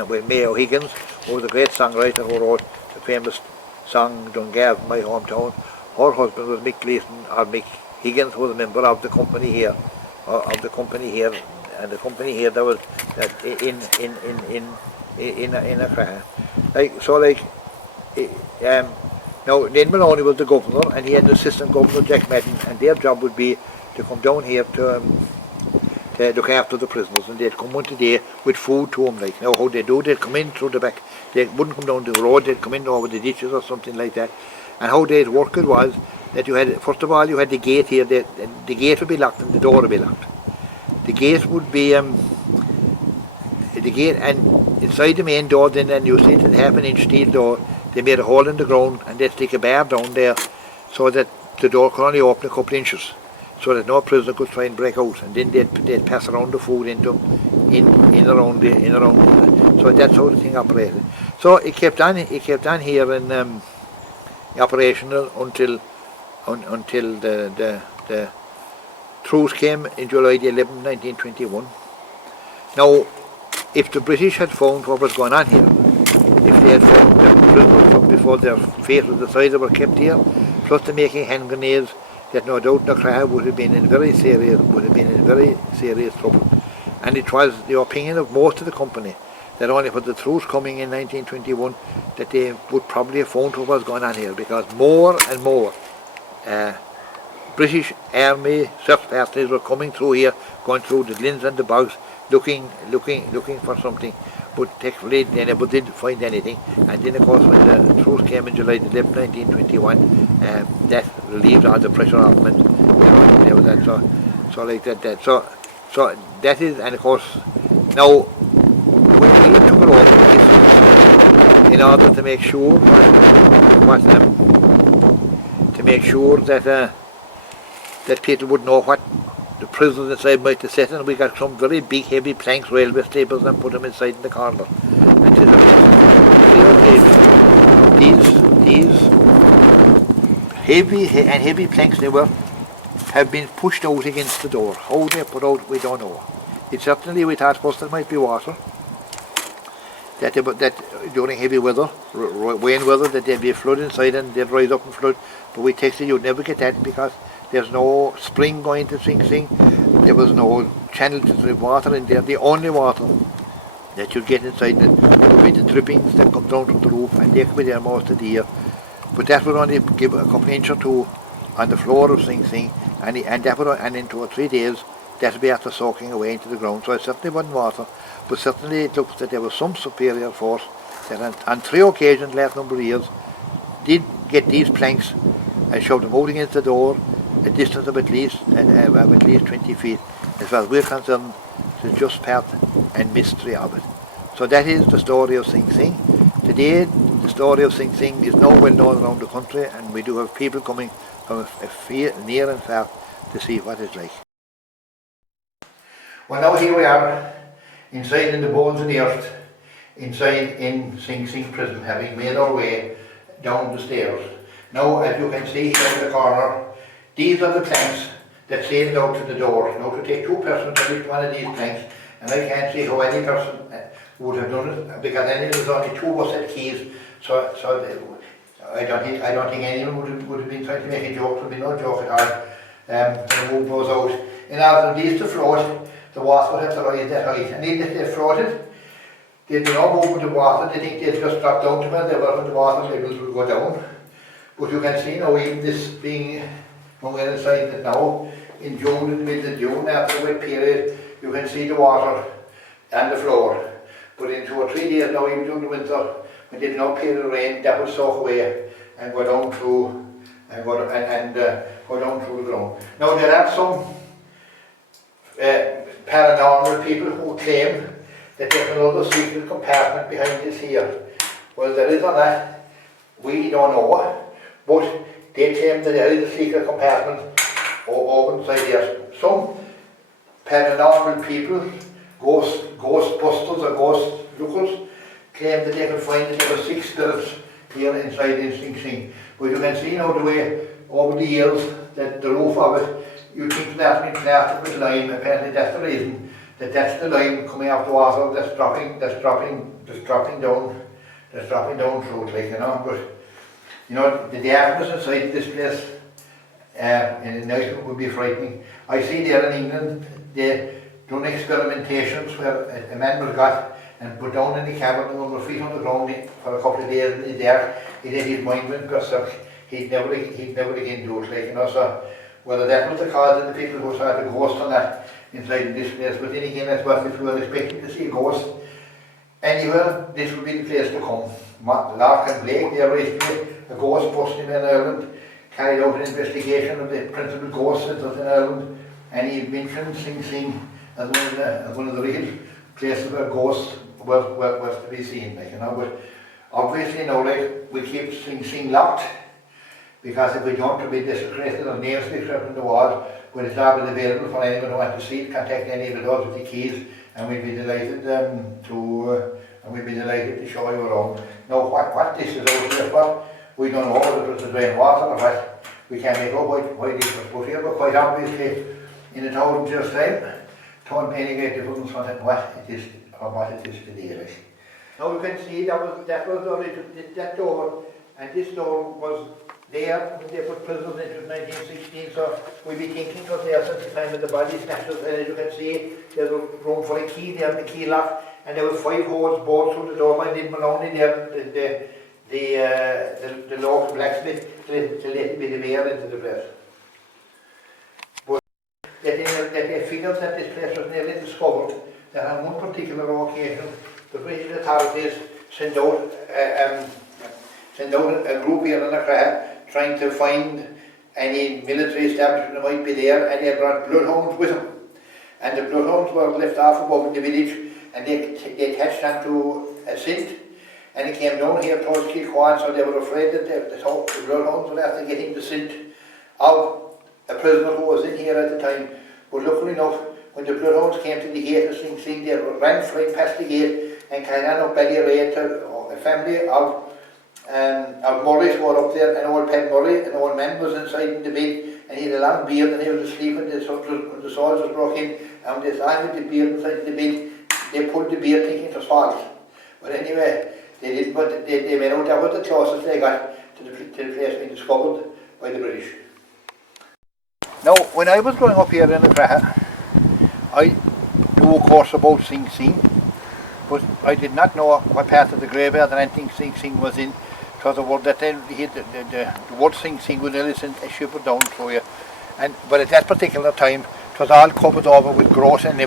With May O'Higgins, who was a great songwriter who wrote the famous song Dungarvan, My Hometown. Her husband was Mick Gleeson, or Mick Higgins, who was a member of the company here, and the company here that was in Knockraha. Now Ned Maloney was the governor, and he had an assistant governor, Jack Madden, and their job would be to come down here to look after the prisoners, and they'd come one day with food to them. Like, now how they do, they'd come in through the back. They wouldn't come down the road, they'd come in over the ditches or something like that. And how they'd work it was that you had, first of all, you had the gate here. The gate would be locked and the door would be locked. The gate would be the gate, and inside the main door, then you see the half-inch steel door. They made a hole in the ground, and they'd stick a bar down there so that the door could only open a couple inches. so that no prisoner could try and break out, and then they'd pass around the food into in around. So that's how the thing operated. So it kept on here in operational until the truce came in July the 11th, 1921. Now, if the British had found what was going on here, if they had found the prisoners from before their fate was decided were kept here, plus the making hand grenades, that no doubt Knockraha would have been in very serious trouble. And it was the opinion of most of the company that only for the truce coming in 1921 that they would probably have found what was going on here, because more and more British Army search parties were coming through here, going through the glens and the bogs, looking for something, but thankfully they never did find anything. And then of course when the truce came in July 11, 1921, that relieved all the pressure off them, and there was that, so like that. So that is, and of course now when we took it over, in order to make sure that people would know what the prisoners inside might have set, and we got some very big heavy planks, railway staples, and put them inside in the corner. And these heavy planks they were have been pushed out against the door. How they put out, we don't know. It certainly, we thought first there might be water, that during heavy weather, rain weather, that there'd be a flood inside and they'd rise up and flood. But we texted you'd never get that, because there's no spring going to Sing-Sinh. There was no channel to drip water in there. The only water that you'd get inside would be the drippings that come down from the roof, and they could be there most of the year. But that would only give a couple of inch or two on the floor of Sing-Sinh, and in 2 or 3 days that would be after soaking away into the ground. So it certainly wasn't water, but certainly it looks that there was some superior force that on 3 occasions last number of years did get these planks and shoved them out against the door, a distance of at least 20 feet. As far as we're concerned, it's just part and mystery of it. So that is the story of Sing-Sinh. Today, the story of Sing-Sinh is now well known around the country, and we do have people coming from near and far to see what it's like. Well, now here we are, inside in the bones of the earth, inside in Sing-Sinh prison, having made our way down the stairs. Now, as you can see here in the corner, these are the planks that sailed out to the door. Now, to take 2 persons on each one of these planks, and I can't see how any person would have done it, because there's only 2 of us had keys, so I don't think anyone would have been trying to make a joke. There would be no joke at all. To move those out. In order for these to float, the water would have to rise that height, and even if they floated, there'd be no movement of water. They think they'd just drop down to where they were, when the water levels would go down. But you can see now, even this being, when we're inside it now, in June, in the middle of June, after the wet period, you can see the water and the floor. But in 2 or 3 days now, even during the winter, when there's no period of rain, that will soak away and go down through go down through the ground. Now, there are some paranormal people who claim that there's another secret compartment behind this here. Well, there is or not, we don't know, but they claim that there is a secret compartment over inside there. Some paranormal people, ghost busters or ghost lookers, claim that they could find that there were 6 spirits here inside in Sing-Sinh. But you can see now the way over the years that the roof of it, you think that's been plastered with lime. Apparently that's the reason, that's the lime coming out the water that's dropping down through it, like, you know. But you know, the darkness inside this place in the night would be frightening. I see there in England they done experimentations where a man was got and put down in the cabin and under feet on the ground for a couple of days in the dark. He did his mind went berserk. He'd never again do it, like, you know. So whether that was the cause of the people who saw the ghost or not inside in this place, but then again, I suppose if you were expecting to see a ghost anywhere, this would be the place to come. Lark and Blake, they recently, a ghost busting in Ireland, carried out an investigation of the principal ghost centres in Ireland, and he mentioned Sing-Sinh as one of the real places where ghosts were to be seen, like, you know. But obviously now, like, we keep Sing-Sinh locked. because if we don't, it'll be desecrated or names be written on the wall, but it's not available for anyone who wants to see it. Contact any of those with the keys, and we'd be delighted to show you around. Now, what this is out here for, we don't know whether it was to drain water or what. We can't make out why this was put here, but quite obviously, in 1,000 years' time, it won't make any great difference from what it is or what it is today. Now you can see that was that door, and this door was there when they put prisoners into 1916, so we'll be thinking it was there since the time of the body snatchers, and as you can see, there's a room for a key there, the key lock, and there were 5 holes bored through the door by Lynn Maloney there, the local blacksmith, to let a bit of air into the place. But they figured that this place was nearly discovered, that on one particular occasion, the British authorities sent out a group here in Knockraha trying to find any military establishment that might be there, and they brought bloodhounds with them. And the bloodhounds were left off above in the village, and they attached onto a scent, and it came down here towards Kilquane, so they were afraid that the bloodhounds would have to get in the scent of a prisoner who was in here at the time. But luckily enough, when the bloodhounds came to the gate of Sing-Sinh, they ran flying past the gate and kind of belly raid to a family of Murray's who were up there, and old Pat Murray, an old man, was inside in the bed, and he had a long beard, and he was asleep when the soldiers broke in, and when they saw him with the beard inside the bed, they pulled the beard thinking it was false. But anyway, they didn't, but they went out. That was the closest they got to the place being discovered by the British. Now, when I was growing up here in Knockraha, I knew of course about Sing-Sinh, but I did not know what part of the graveyard and anything Sing-Sinh was in, because the word that then the word Sing-Sinh would nearly send a shiver down through you. But at that particular time, it was all covered over with growth and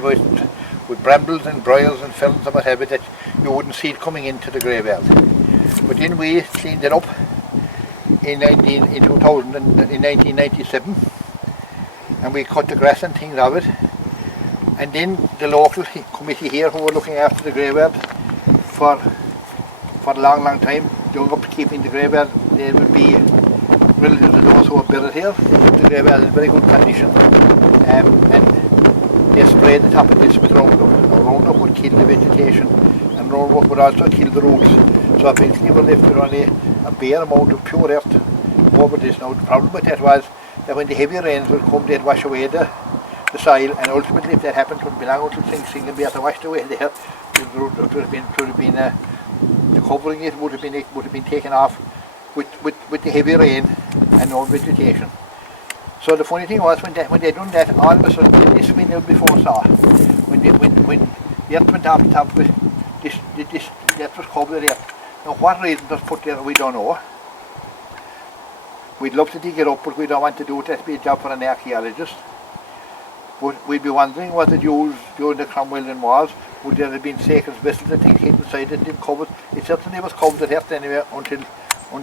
with brambles and briars and ferns and whatever, that you wouldn't see it coming into the graveyard. But then we cleaned it up in 1997, and we cut the grass and things of it. And then the local committee here, who were looking after the graveyard for a long time, doing up keeping the graveyard, they would be relatives of those who were buried here. They kept the graveyard in very good condition, and they sprayed the top of this with Roundup. Now Roundup would kill the vegetation, and Roundup would also kill the roots. So eventually we were left with only a bare amount of pure earth over this. Now the problem with that was that when the heavy rains would come, they'd wash away the soil, and ultimately if that happened, it would belong to Sing-Sinh and be washed away there. The covering it would have been taken off with the heavy rain and no vegetation. So the funny thing was, when they done that, all of a sudden this we never before saw. When the earth went off the top of it, the earth was covered with earth. Now what reason it was put there, we don't know. We'd love to dig it up, but we don't want to do it. That'd be a job for an archaeologist. But we'd be wondering, was it used during the Cromwellian wars? Would there have been sacred vessels and things hidden inside it and covered? It certainly was covered with earth anyway until the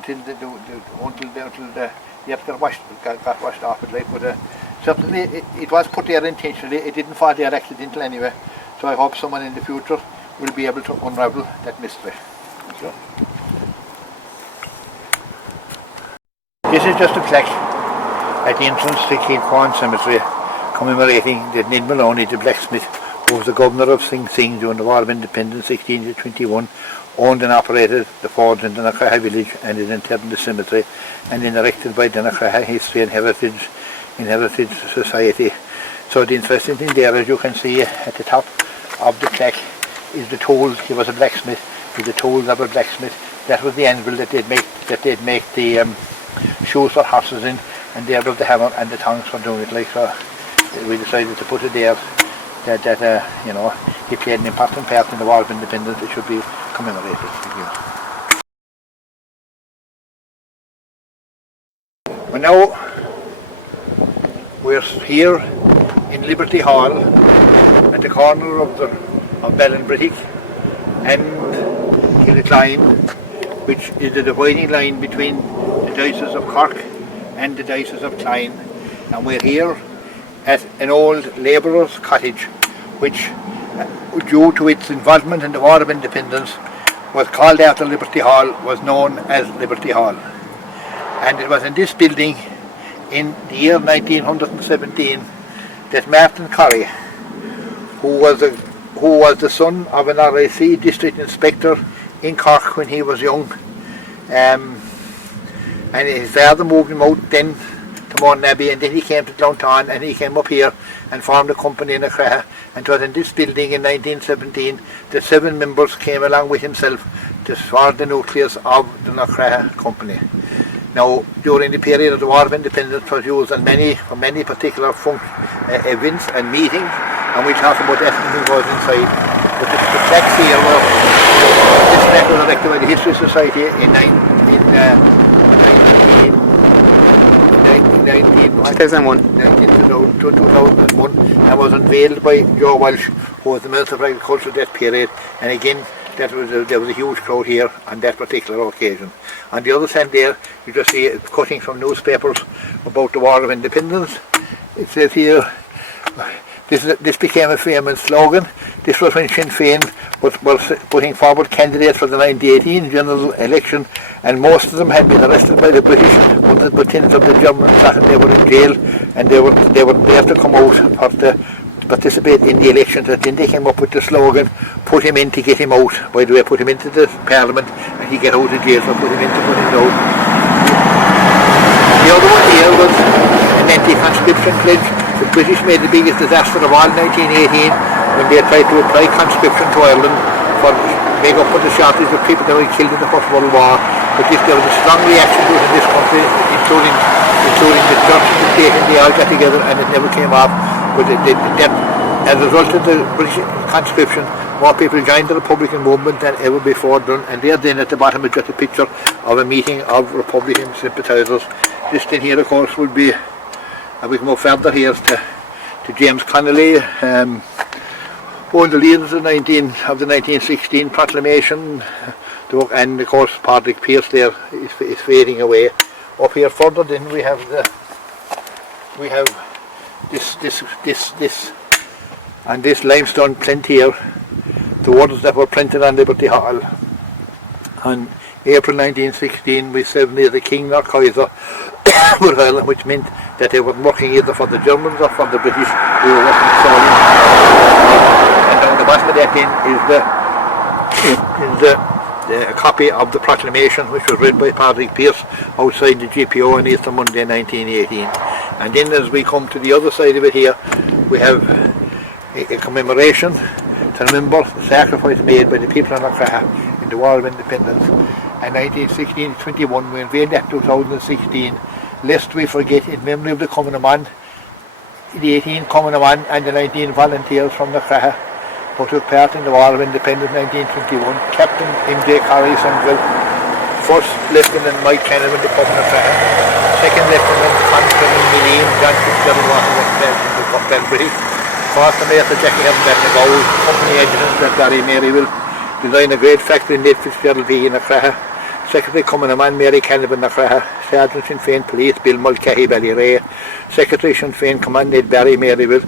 earth got washed off it. But certainly it was put there intentionally. It didn't fall there accidental anyway. So I hope someone in the future will be able to unravel that mystery. So. This is just a plaque at the entrance to Kilquane Cemetery, commemorating that Ned Maloney, the blacksmith, who was the governor of Sing-Sinh during the War of Independence 1621, owned and operated the forge in the Knockraha village, and is interred in the cemetery and is erected by the Knockraha History and Heritage Society. So the interesting thing there, as you can see at the top of the plaque, is the tools. He was a blacksmith. With the tools of a blacksmith, that was the anvil that they'd make the shoes for horses in, and there was the hammer and the tongs for doing it. Like so, we decided to put it there. That you know, he played an important part in the War of Independence. It should be commemorated. Well, now we're here in Liberty Hall at the corner of Ballinbritick and Kilquane, which is the dividing line between the Diocese of Cork and the Diocese of Clyne. And we're here at an old labourer's cottage, which, due to its involvement in the War of Independence, was called after Liberty Hall, was known as Liberty Hall. And it was in this building in the year 1917 that Martin Curry, who was the son of an RIC district inspector in Cork when he was young, and his father moved him out then to Morton Abbey, and then he came to Downtown, and he came up here and formed a company in Knockraha. And it was in this building in 1917 that 7 members came along with himself to form the nucleus of the Knockraha company. Now, during the period of the War of Independence, was used for many particular events and meetings, and we talk about everything goes inside. But the plaques here were, this plaque was erected by the History Society in 2001, and was unveiled by Joe Walsh, who was the Minister of Agriculture at that period. And again, there was a huge crowd here on that particular occasion. On the other side there, you just see cuttings from newspapers about the War of Independence. It says here, this became a famous slogan. This was when Sinn Féin was putting forward candidates for the 1918 general election, and most of them had been arrested by the British under the pretence of the Germans that they were in jail, and they were there to come out to participate in the elections. And then they came up with the slogan, "Put him in to get him out." By the way, put him into the Parliament and he get out of jail, so put him in to put him out. The other one here was an anti-conscription pledge. The British made the biggest disaster of all in 1918 when they tried to apply conscription to Ireland for make up for the shortage of people that were killed in the First World War. But there was a strong reaction to it in this country, including the church and the state, and they all got together, and it never came off. But as a result of the British conscription, more people joined the Republican movement than ever before done. And there then at the bottom is just a picture of a meeting of Republican sympathisers. This thing here, of course, would be, and we can go further here to James Connolly, one of the leaders of the 1916 proclamation, and of course Patrick Pearse there is fading away. Up here further then we have this and this limestone plinth here, the words that were printed on Liberty Hall. On April 1916 we said neither king nor Kaiser were Ireland, which meant that they were working either for the Germans or for the British. We were working solely. And down the bottom of that then is a copy of the proclamation, which was read by Patrick Pearse outside the GPO on Easter Monday 1918. And then as we come to the other side of it here, we have a commemoration to remember the sacrifice made by the people of Knockraha in the War of Independence. And 1916-21 we unveiled that 2016, lest we forget, in memory of the coming man, the 18 coming man and the 19 volunteers from Knockraha who took part in the War of Independence 1921, Captain M.J. Corrie Sunville, First Lieutenant Mike Canavan, the Pub Knockraha, Second Lieutenant Constable Milleen, John Fitzgerald, Washington, British, First Master Jackie Heaven, Company Adjutant at Barry Maryville, Designer Grade Factory in Fitzgerald V. Knockraha, Secretary Common Man Mary Canavan Knockraha, Sergeant Sinn Féin Police Bill Mulcahy Ballyrea, Secretary Sinn Féin Command Barry Maryville,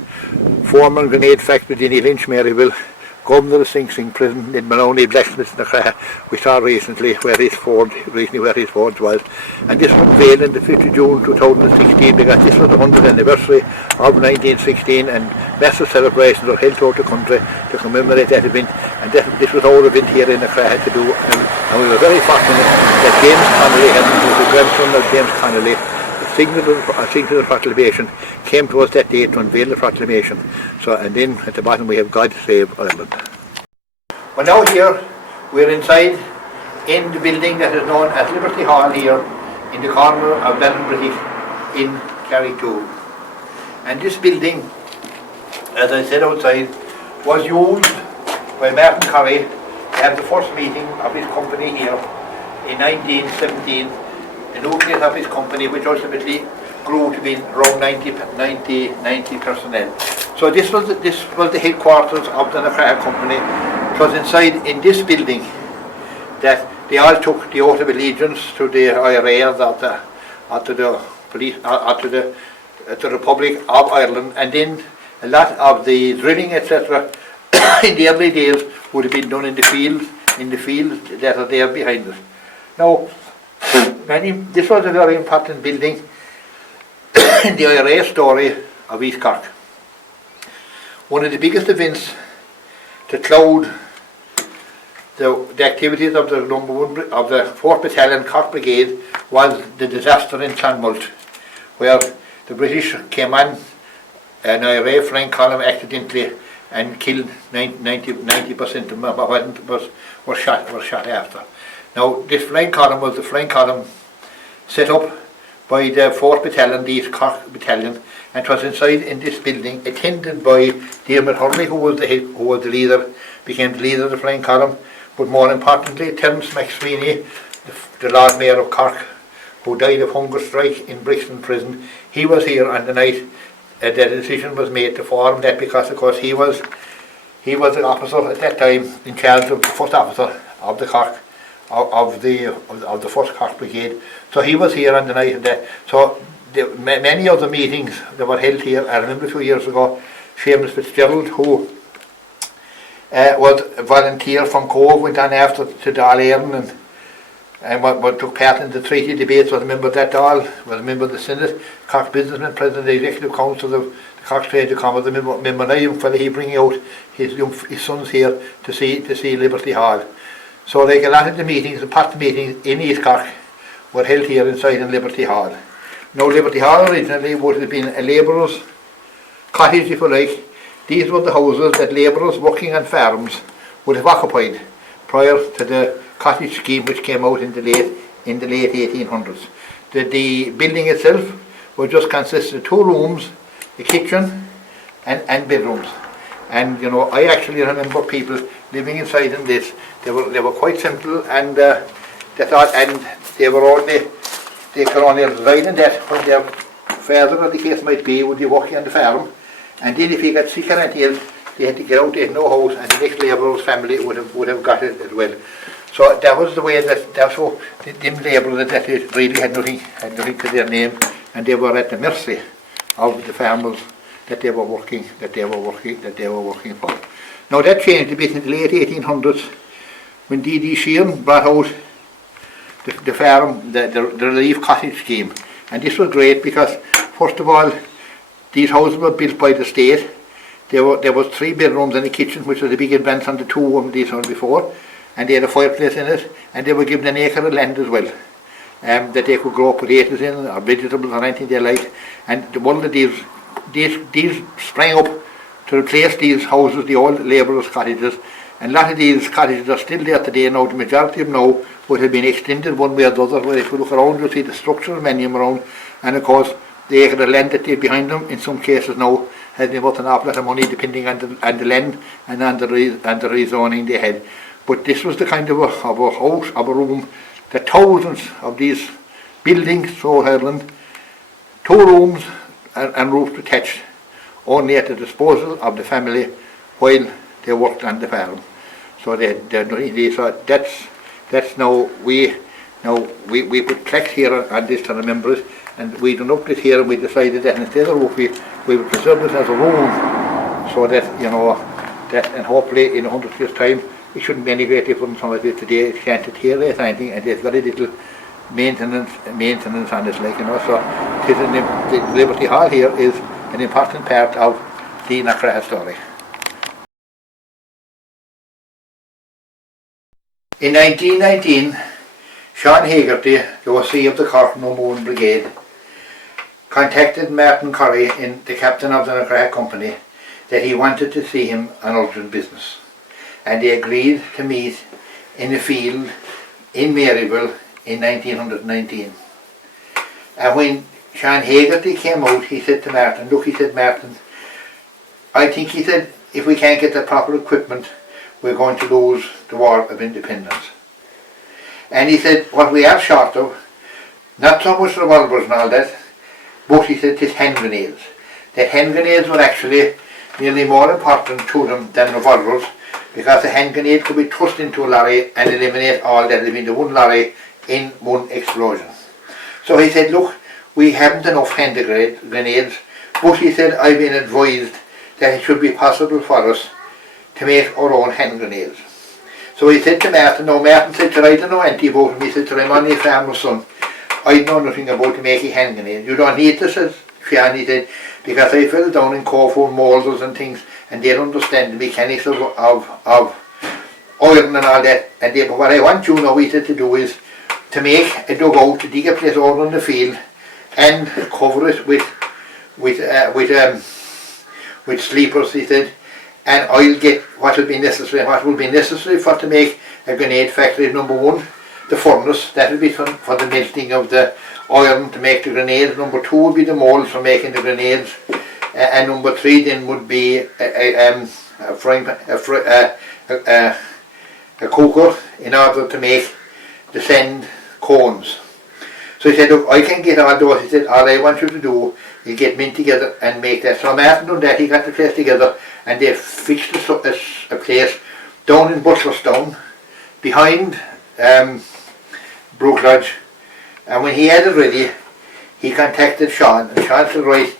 Foreman Grenade Factory Denny Lynch Maryville, Governor of Sing-Sinh Prison in Maloney Blacksmith Knockraha, we saw recently where his forge was. And this was unveiled on the 5th of June 2016 because this was the 100th anniversary of 1916, and massive celebrations were held throughout the country to commemorate that event. And this was our event here in Knockraha to do, and we were very fortunate that James Connolly, who was the grandson of James Connolly, a signature of proclamation, came to us that day to unveil the proclamation. So, and then at the bottom we have God Save Ireland. But now here we're inside in the building that is known as Liberty Hall here in the corner of Ballinbritish in Carrigtwohill. And this building, as I said outside, was used by Martin Curry to have the first meeting of his company here in 1917. The nucleus of his company, which ultimately grew to be around 90 personnel. So this was the headquarters of the Knockraha company. It was inside in this building that they all took the oath of allegiance to the IRA, to the police, to the Republic of Ireland, and then a lot of the drilling, etc., in the early days would have been done in the fields that are there behind us. Now, this was a very important building in the IRA story of East Cork. One of the biggest events to cloud the activities of the of the 4th Battalion Cork Brigade was the disaster in Clonmult, where the British came on an IRA flying column accidentally and killed 90% of them, were shot after. Now, this flying column was the flying column set up by the 4th Battalion, the East Cork Battalion, and it was inside in this building, attended by Diarmuid Hurley, who was the leader, became the leader of the flying column, but more importantly, Terence McSweeney, the Lord Mayor of Cork, who died of hunger strike in Brixton Prison. He was here on the night the decision was made to form that, because of course he was an officer at that time in charge of the first officer of the Cork, of the 1st Cork Brigade. So he was here on the night of that. So many of the meetings that were held here, I remember 2 years ago, Seamus Fitzgerald, who was a volunteer from Cove, went on after to Dáil Éireann and took part in the treaty debates, was a member of that Dáil, was a member of the Senate, Cork businessman, president of the Executive Council of the Cork Trade and Commerce, member now, young fella, he bringing out his sons here to see Liberty Hall. So like a lot of the meetings, the part meetings in East Cork were held here inside in Liberty Hall. Now Liberty Hall originally would have been a labourer's cottage, if you like. These were the houses that labourers working on farms would have occupied prior to the cottage scheme which came out in the late 1800s. The building itself would just consist of 2 rooms, a kitchen and bedrooms. And you know, I actually remember people living inside in this. They were quite simple, and they thought, and they could only reside in that when their father, or the case might be, would be working on the farm. And then if he got sick or anything else, they had to get out, they had no house, and the next labourer's family would have got it as well. So that was the way that's how them labourers that really had nothing to their name, and they were at the mercy of the farmers that they were working for. Now that changed a bit in the late 1800s when D.D. Sheehan brought out the farm, the relief cottage scheme, and this was great because first of all, these houses were built by the state. There was 3 bedrooms and a kitchen, which was a big advance on the 2 of these ones before, and they had a fireplace in it, and they were given an acre of land as well, that they could grow potatoes in, or vegetables, or anything they liked. And one of these sprang up to replace these houses, the old labourers' cottages, and a lot of these cottages are still there today. Now the majority of them now would have been extended one way or the other, where if you look around you'll see the structure of many of them around, and of course the acre of land that they behind them in some cases now has been worth an awful lot of money depending on the land and on the rezoning they had. But this was the kind of a house, of a room, that thousands of these buildings throughout Ireland, 2 rooms and roofs attached, only at the disposal of the family while they worked on the farm. So so that's now we put plaques here on this to remember it, and we done up this here, and we decided that instead of roof we would preserve it as a room, so that and hopefully in 100 years' time it shouldn't be any great difference from it is today. It can't deteriorate anything, and there's very little maintenance on it, like, you know. So the Liberty Hall here is an important part of the Knockraha story. In 1919, Sean Hegarty, the OC of the Cork No. 1 Brigade, contacted Martin Curry, the captain of the Knockraha Company, that he wanted to see him on urgent business, and they agreed to meet in a field in Maryville in 1919. And when Sean Hegarty came out, he said to Martin, look, he said, Martin, I think, he said, if we can't get the proper equipment, we're going to lose the War of Independence. And he said, what we are short of, not so much revolvers and all that, but he said, it's hand grenades. The hand grenades were actually nearly more important to them than revolvers, because a hand grenade could be thrust into a lorry and eliminate all that had been the one lorry in one explosion. So he said, look, we haven't enough hand grenades, but he said, I've been advised that it should be possible for us to make our own hand grenades. So he said to Martin, no, Martin said to I don't know anything about him. He said to I'm only a farmer's son. I know nothing about making hand grenades. You don't need this, as Fianni said, because I fell down in Corfu moulders and things, and they understand the mechanics of iron and all that. And but what I want you now, he said, to do is to make a dugout, to dig a place over in the field, and cover it with sleepers, he said, and I'll get what will be necessary. What will be necessary for to make a grenade factory, number one, the furnace, that will be for the melting of the iron to make the grenades. Number two would be the molds for making the grenades, and number three then would be a cooker in order to make the sand cones. So he said, look, I can get all those. He said, all I want you to do is get men together and make that. So Martin done that. He got the place together, and they fixed a place down in Butlerstown behind Brook Lodge. And when he had it ready, he contacted Sean, and Sean said, right,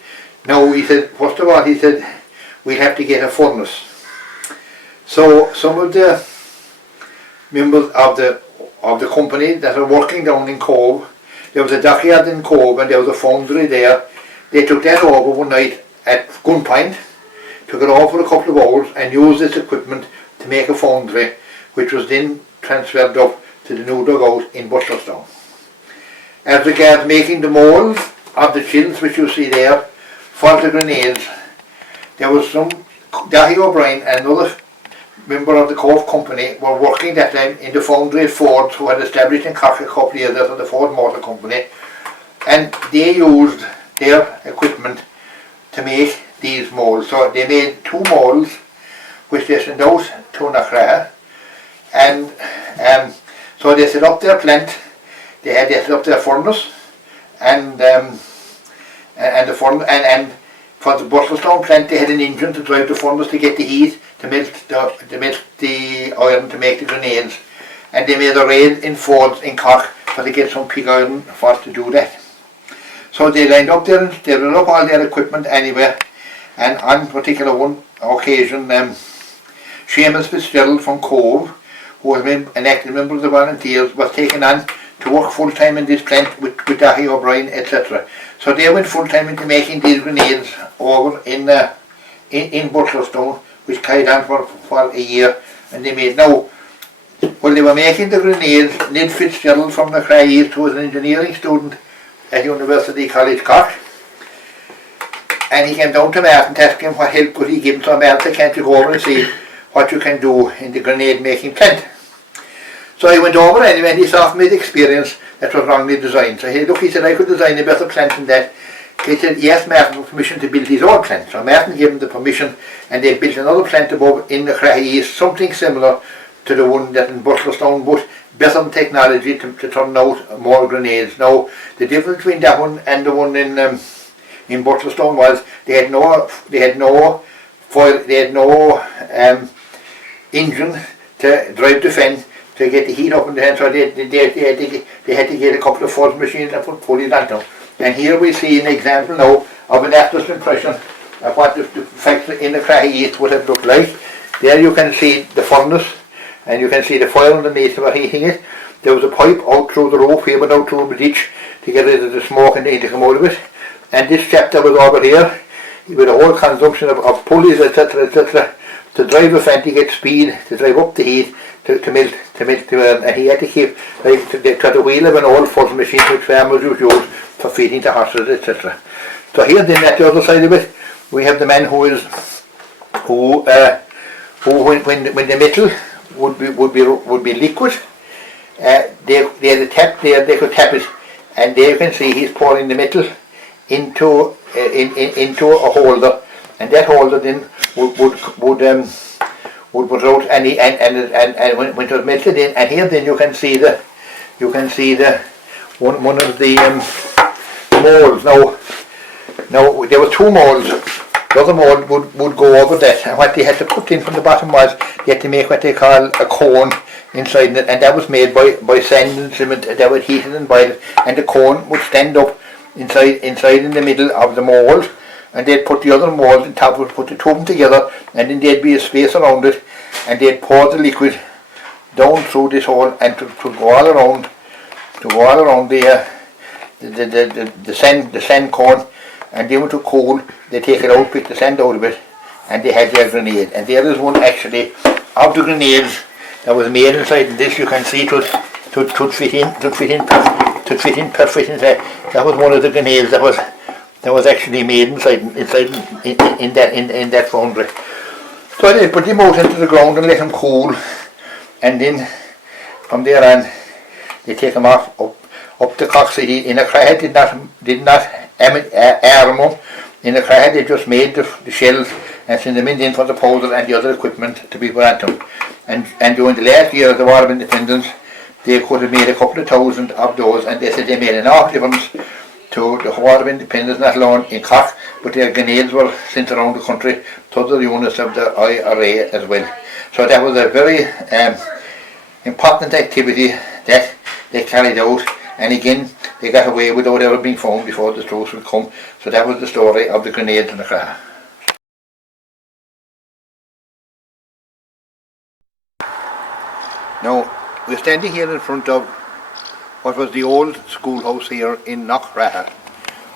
now, he said, first of all, he said, we'll have to get a furnace. So some of the members of the company that are working down in Cove, there was a dockyard in Cove and there was a foundry there. They took that over one night at gunpoint, took it over for a couple of hours and used this equipment to make a foundry, which was then transferred up to the new dugout in Butlerstown. As regards making the moulds of the chills, which you see there, for the grenades, there was some, Dahi O'Brien and another member of the Cove company were working that time in the foundry at Ford, who had established in Cork a couple of years after the Ford Motor Company, and they used their equipment to make these moulds. So they made two moulds which they sent out to Knockraha, and so they set up their plant. They set up their furnace, and for the Butlerstown plant they had an engine to drive the furnace to get the heat to melt the iron to make the grenades, and they made a rail in Fords in Cork for to get some pig iron for us to do that. So they lined up there, they lined up all their equipment anywhere, and on particular one occasion, Seamus Fitzgerald from Cove, who was an active member of the Volunteers, was taken on to work full time in this plant with Dahi O'Brien, etc. So they went full time into making these grenades over in Butlerstown, which carried on for a year, and they made. Now, while they were making the grenades, Ned Fitzgerald from the Knockraha East, who was an engineering student at University College Cork, and he came down to Martin to ask him what help could he give him. So Martin said, can't you go over and see what you can do in the grenade making plant? So I went over anyway, and he saw from his experience that was wrongly designed. So he said, look, he said, I could design a better plant than that. He said, he asked Martin for permission to build his own plant. So Martin gave him the permission, and they built another plant above in the Knockraha East, something similar to the one that in Butlerstown, but better technology to turn out more grenades. Now, the difference between that one and the one in Butlerstown was they had no engine to drive the fan to get the heat up in the hand, so they had to get a couple of force machines and put pulleys on them. And here we see an example now of an accurate impression of what the factory in the Knockraha East would have looked like. There you can see the furnace, and you can see the fire underneath for heating it. There was a pipe out through the roof here, but out through the ditch to get rid of the smoke and the heat to come out of it. And this chap that was over here, with a whole consumption of pulleys, etc., etc., to drive a fan to get speed, to drive up the heat, to melt, and he had to keep, like, to the wheel of an old force machine which farmers would use for feeding the horses, etc. So here then at the other side of it, we have the man who when the metal would be liquid, they had a tap there, they could tap it, and there you can see he's pouring the metal into a holder, and that holder then would put out, and when it was melted in, and here then you can see the one of the molds. Now there were two molds. The other mold would go over that, and what they had to put in from the bottom was they had to make what they call a cone inside it, and that was made by sand and cement that would heat it and boil it, and the cone would stand up inside in the middle of the mold, and they'd put the other mold on top, would put the two of them together, and then there'd be a space around it, and they'd pour the liquid down through this hole and to go all around the sand corn, and they went to coal, they take it out, pick the sand out of it, and they had their grenade. And there is one actually of the grenades that was made inside, and this you can see to fit in perfect inside. That was one of the grenades that was actually made inside in that foundry. So they put them out into the ground and let them cool, and then from there on they take them off up to Cork City. In Knockraha did not arm them. In Knockraha they just made the shells and sent them in for the powder and the other equipment to be put on them. And during the last year of the War of Independence, they could have made a couple of thousand of those, and they said they made an awful difference to the War of Independence, not alone in Cork, but their grenades were sent around the country to other units of the IRA as well. So that was a very important activity that they carried out, and again they got away without ever being found before the truce would come. So that was the story of the grenades in the Knockraha. Now we're standing here in front of what was the old schoolhouse here in Knockraha,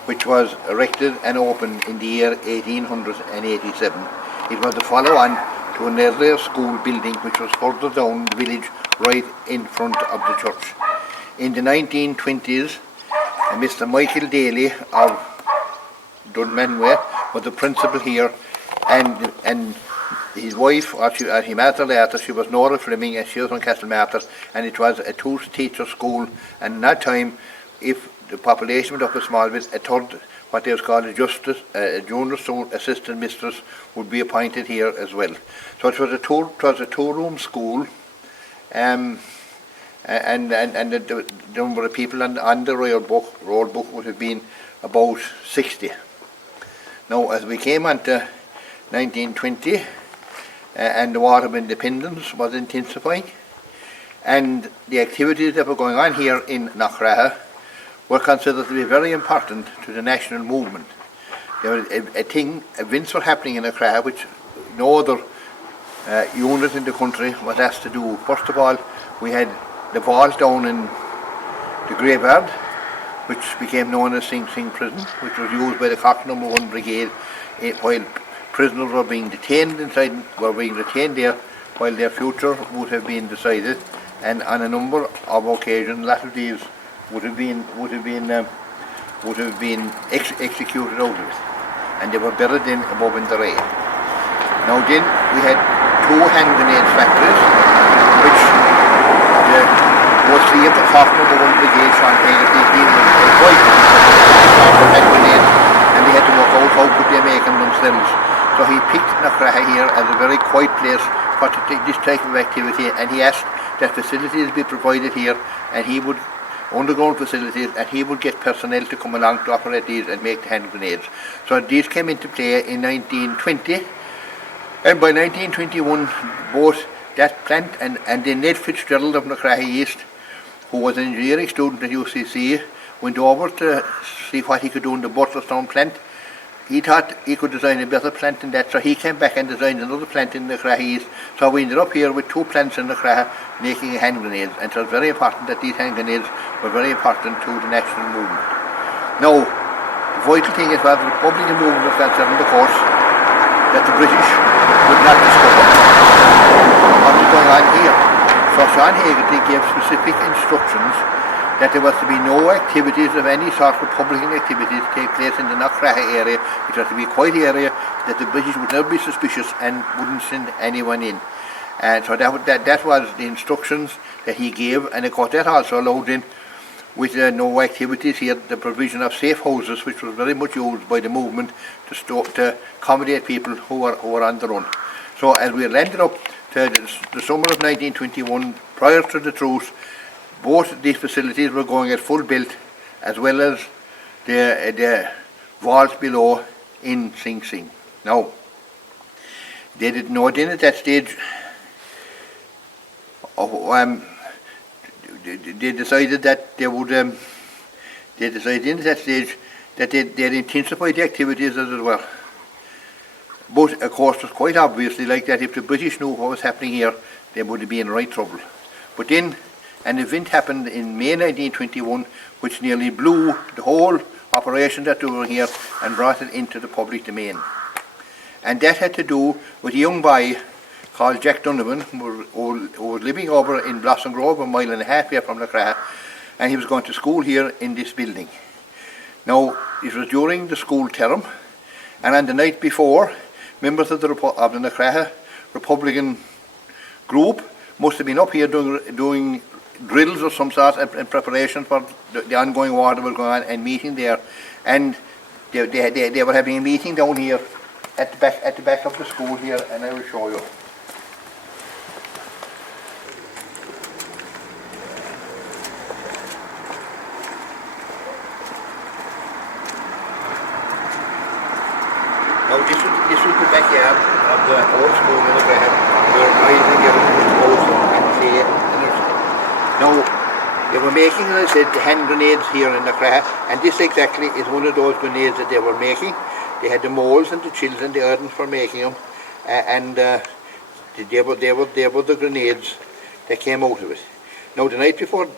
which was erected and opened in the year 1887. It was the follow-on to an earlier school building which was further down the village, right in front of the church. In the 1920s, Mr. Michael Daly of Dunmanway was the principal here, and his wife, or he met her later, she was Nora Fleming, and she was from Castlemartyr, and it was a two-teacher school. And in that time, if the population went up a small bit, a third, what they was called a junior assistant mistress, would be appointed here as well. So it was a two-room school, and the number of people on the roll book would have been about 60. Now, as we came on to 1920, and the War of Independence was intensifying, and the activities that were going on here in Knockraha were considered to be very important to the national movement. There was events were happening in Knockraha which no other unit in the country was asked to do. First of all, we had the vault down in the graveyard, which became known as Sing-Sinh prison, which was used by the Cork No. 1 Brigade while prisoners were being detained there while their future would have been decided, and on a number of occasions, a lot of these would have been executed out of it, and they were buried in above in the rain. Now then, we had two hand grenade factories, which was three of the Cork No. 1 Brigade hand grenades, and they had to work out how could they make them themselves. So he picked Knockraha here as a very quiet place for this type of activity, and he asked that facilities be provided here, and he would underground facilities, and he would get personnel to come along to operate these and make the hand grenades. So these came into play in 1920, and by 1921 both that plant and then Ned Fitzgerald of Knockraha East, who was an engineering student at UCC, went over to see what he could do in the Butlerstown plant. He thought he could design a better plant than that, so he came back and designed another plant in Knockraha East. So we ended up here with two plants in Knockraha making hand grenades, and it was very important that these hand grenades were very important to the national movement. Now, the vital thing as far as the Republican movement was concerned, of course, that the British would not discover what was going on here. So Sean Haggerty gave specific instructions that there was to be no activities of any sort of Republican activities take place in the Knockraha area. It was to be a quiet area, that the British would never be suspicious and wouldn't send anyone in. And so that was the instructions that he gave, and of course that also allowed in, with no activities here, the provision of safe houses, which was very much used by the movement to accommodate people who were on the run. So as we landed up to the summer of 1921, prior to the truce, both these facilities were going at full build, as well as the vault below in Sing-Sinh. Now, they didn't know then at that stage, they decided that they would, they decided in that stage that they'd intensify the activities as it were. But of course it was quite obviously like that if the British knew what was happening here, they would be in right trouble. But then, and the event happened in May 1921, which nearly blew the whole operation that they were here and brought it into the public domain. And that had to do with a young boy called Jack Donovan, who was living over in Blossom Grove, 1.5 miles here from Knockraha, and he was going to school here in this building. Now, it was during the school term, and on the night before, members of the Knockraha Republican group must have been up here doing drills of some sort in preparation for the ongoing war that was going on, and meeting there. And they were having a meeting down here at the back of the school here, and I will show you. Now this was the backyard of the old school in Knockraha, where rising exposed and clay and everything. Now they were making, as I said, the hand grenades here in Knockraha, and this exactly is one of those grenades that they were making. They had the molds and the chills and the earthen for making them, and they were the grenades that came out of it. Now the night before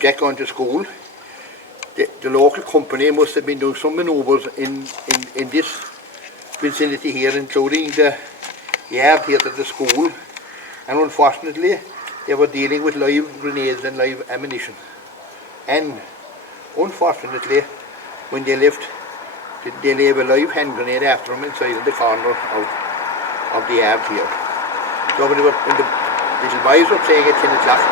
Jack went to school, the local company must have been doing some manoeuvres in this vicinity here, including the yard here to the school, and unfortunately they were dealing with live grenades and live ammunition. And unfortunately, when they left, they left a live hand grenade after them inside the corner of the yard here. So when the little boys were playing at 10 o'clock,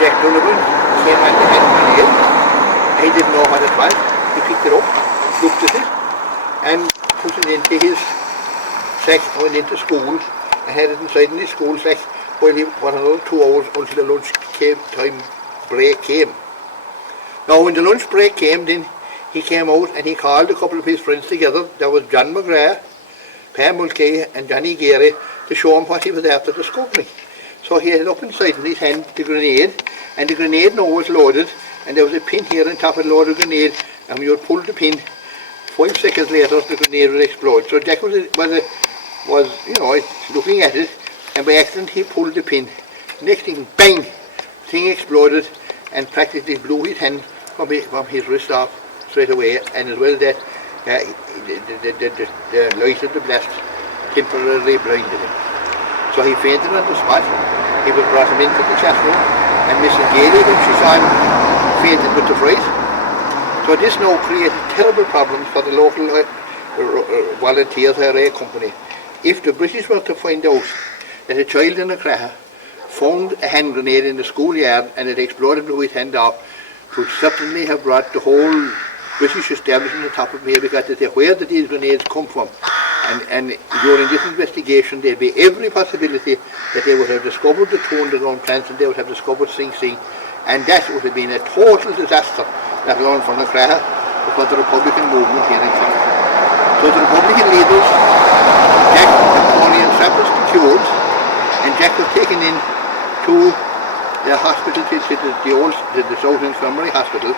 Jack Donovan came on the hand grenade. He didn't know what it was. He picked it up, looked at it, and put it into his sack, went into school, and had it inside in his school sack while he was another 2 hours until the lunch break came. Now when the lunch break came, then he came out and he called a couple of his friends together. There was John McGrath, Pam Mulcahy and Johnny Gary, to show him what he was after discovering. So he had up inside in his hand the grenade, and the grenade now was loaded, and there was a pin here on top of the loaded grenade, and when you would pull the pin, 5 seconds later the grenade would explode. So Jack was looking at it, and by accident he pulled the pin. Next thing, bang! The thing exploded and practically blew his hand from his wrist off straight away, and as well that the light of the blast temporarily blinded him. So he fainted on the spot. He was brought him into the classroom, and Mrs. Gailey, when she saw him, fainted with the fright. So this now created terrible problems for the local volunteers IRA company. If the British were to find out that a child in Knockraha found a hand grenade in the schoolyard and it exploded with his hand off, it would certainly have brought the whole British establishment on top of me, because they say, where did these grenades come from? And during this investigation there'd be every possibility that they would have discovered the two underground plants, and they would have discovered Sing-Sinh, and that would have been a total disaster, not alone for Knockraha, but for the Republican movement here in Kilquane. So the Republican leaders, Jack, Kilquane and Trappers secured, and Jack was taken in to the hospital, the South Infirmary Hospital,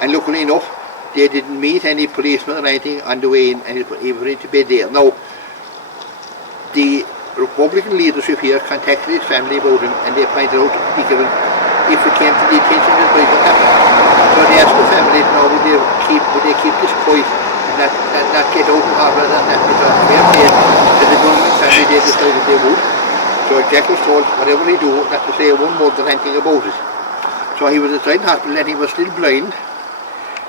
and luckily enough, they didn't meet any policemen or anything on the way in, and he was ready to be there. Now, the Republican leadership here contacted his family about him, and they pointed out to given if it came to the attention that what would happen. So they asked the family, now would they keep this quiet and not get out and harbour than that, because we have said that the government family, they decided they would. So Jack was told, whatever he do, not to say one word or anything about it. So he was inside the hospital, and he was still blind.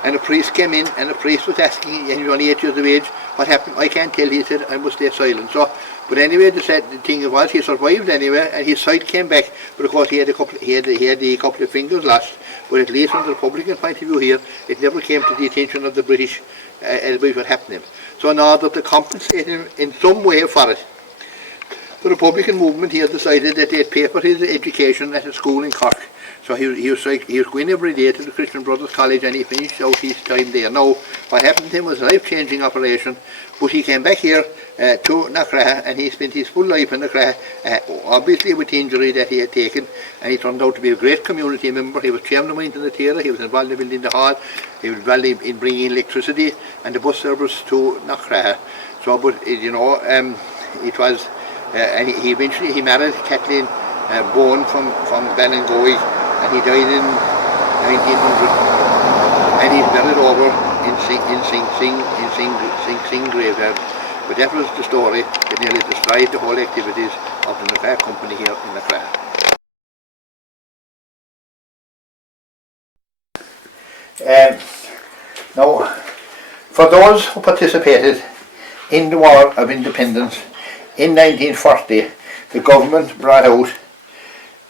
And a priest came in, and the priest was asking, and he was only 8 years of age, what happened? I can't tell, he said, I must stay silent. So, but anyway, the thing was, he survived anyway, and his sight came back, but of course he had a couple of fingers lost. But at least from the Republican point of view here, it never came to the attention of the British as what happened to him. So in order to compensate him in some way for it, the Republican movement here decided that they'd pay for his education at a school in Cork. So he was going every day to the Christian Brothers College, and he finished out his time there. Now, what happened to him was a life-changing operation, but he came back here to Knockraha, and he spent his full life in Knockraha, obviously with the injury that he had taken, and he turned out to be a great community member. He was chairman of Mind in the Theatre, he was involved in building the hall, he was involved in bringing electricity and the bus service to Knockraha. So, but it was, and he eventually married Kathleen Bowen from Ballingoy, and he died in 1900, and he's buried over in Sing-Sinh graveyard. But that was the story that nearly described the whole activities of the Knockraha company here in Knockraha. Now, for those who participated in the War of Independence in 1940, the government brought out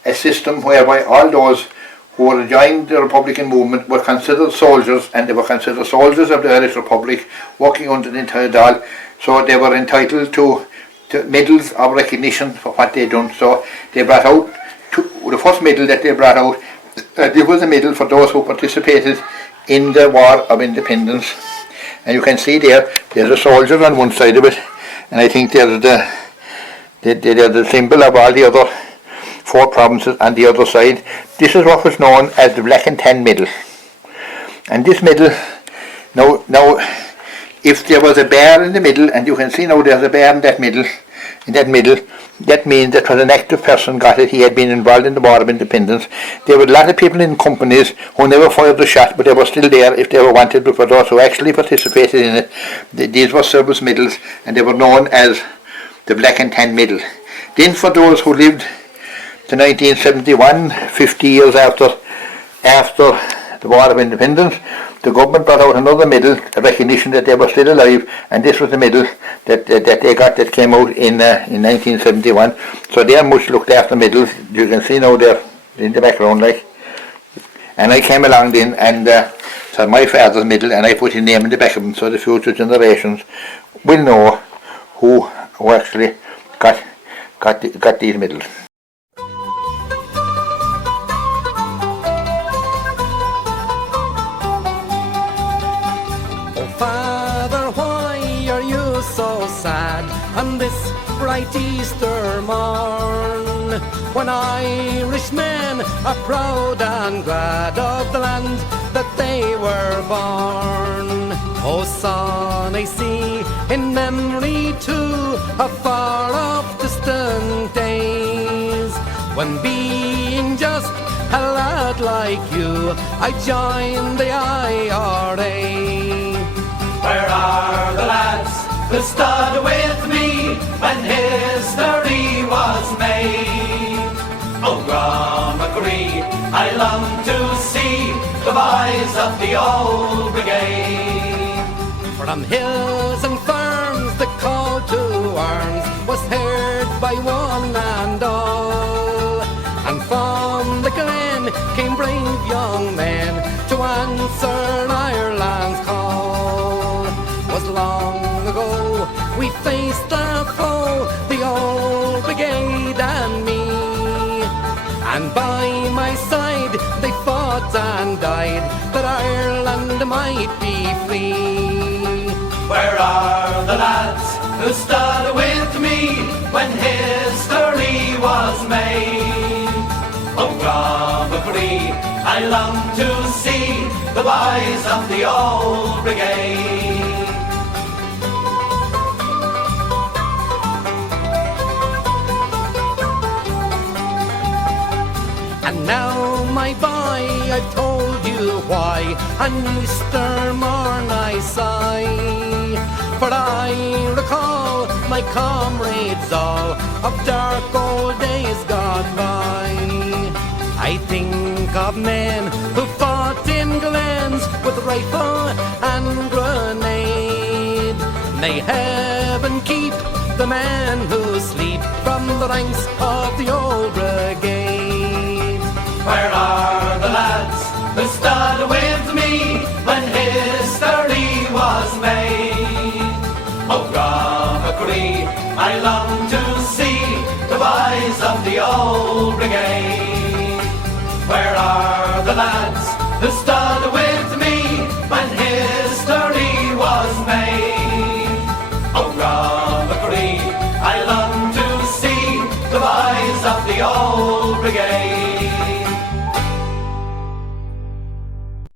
a system whereby all those who were joined the Republican movement were considered soldiers, and they were considered soldiers of the Irish Republic working under the entire Dáil, so they were entitled to medals of recognition for what they done. So they brought out the first medal that they brought out. There was a medal for those who participated in the War of Independence, and you can see there's a soldier on one side of it, and I think there's the symbol of all the other 4 provinces on the other side. This is what was known as the Black and Tan medal, and this medal, now if there was a bear in the middle, and you can see now there's a bear in that middle, that means that when an active person got it, he had been involved in the War of Independence. There were a lot of people in companies who never fired the shot, but they were still there if they were wanted. But for those who actually participated in it, these were service medals, and they were known as the Black and Tan medal. Then for those who lived to 1971, 50 years after the War of Independence, the government brought out another medal, a recognition that they were still alive, and this was the medal that they got that came out in 1971. So they are much looked after medals. You can see now they're in the background, like. And I came along then and saw my father's medal, and I put his name in the back of them, so the future generations will know who actually got these medals. So sad on this bright Easter morn, when Irishmen are proud and glad of the land that they were born. Oh, son, I see in memory too of far off distant days, when being just a lad like you, I joined the IRA. Where are the lads who stood with me when history was made? Oh, Grammacree, I long to see the boys of the old brigade. From hills and farms the call to arms was heard by one and all, and from the glen came brave young men to answer Ireland's call. Was long ago we faced the foe, the old brigade and me, and by my side they fought and died that Ireland might be free. Where are the lads who stood with me when history was made? Oh, Grammacree, I long to see the boys of the old brigade. And now, my boy, I've told you why on Easter morn I sigh, for I recall my comrades all of dark old days gone by. I think of men who fought in glens with rifle and grenade. May heaven keep the men who sleep from the ranks of the old brigade. Where are the lads who stood with me when history was made? Oh, Grammacree, I long to see the boys of the old brigade. Where are the lads who stood with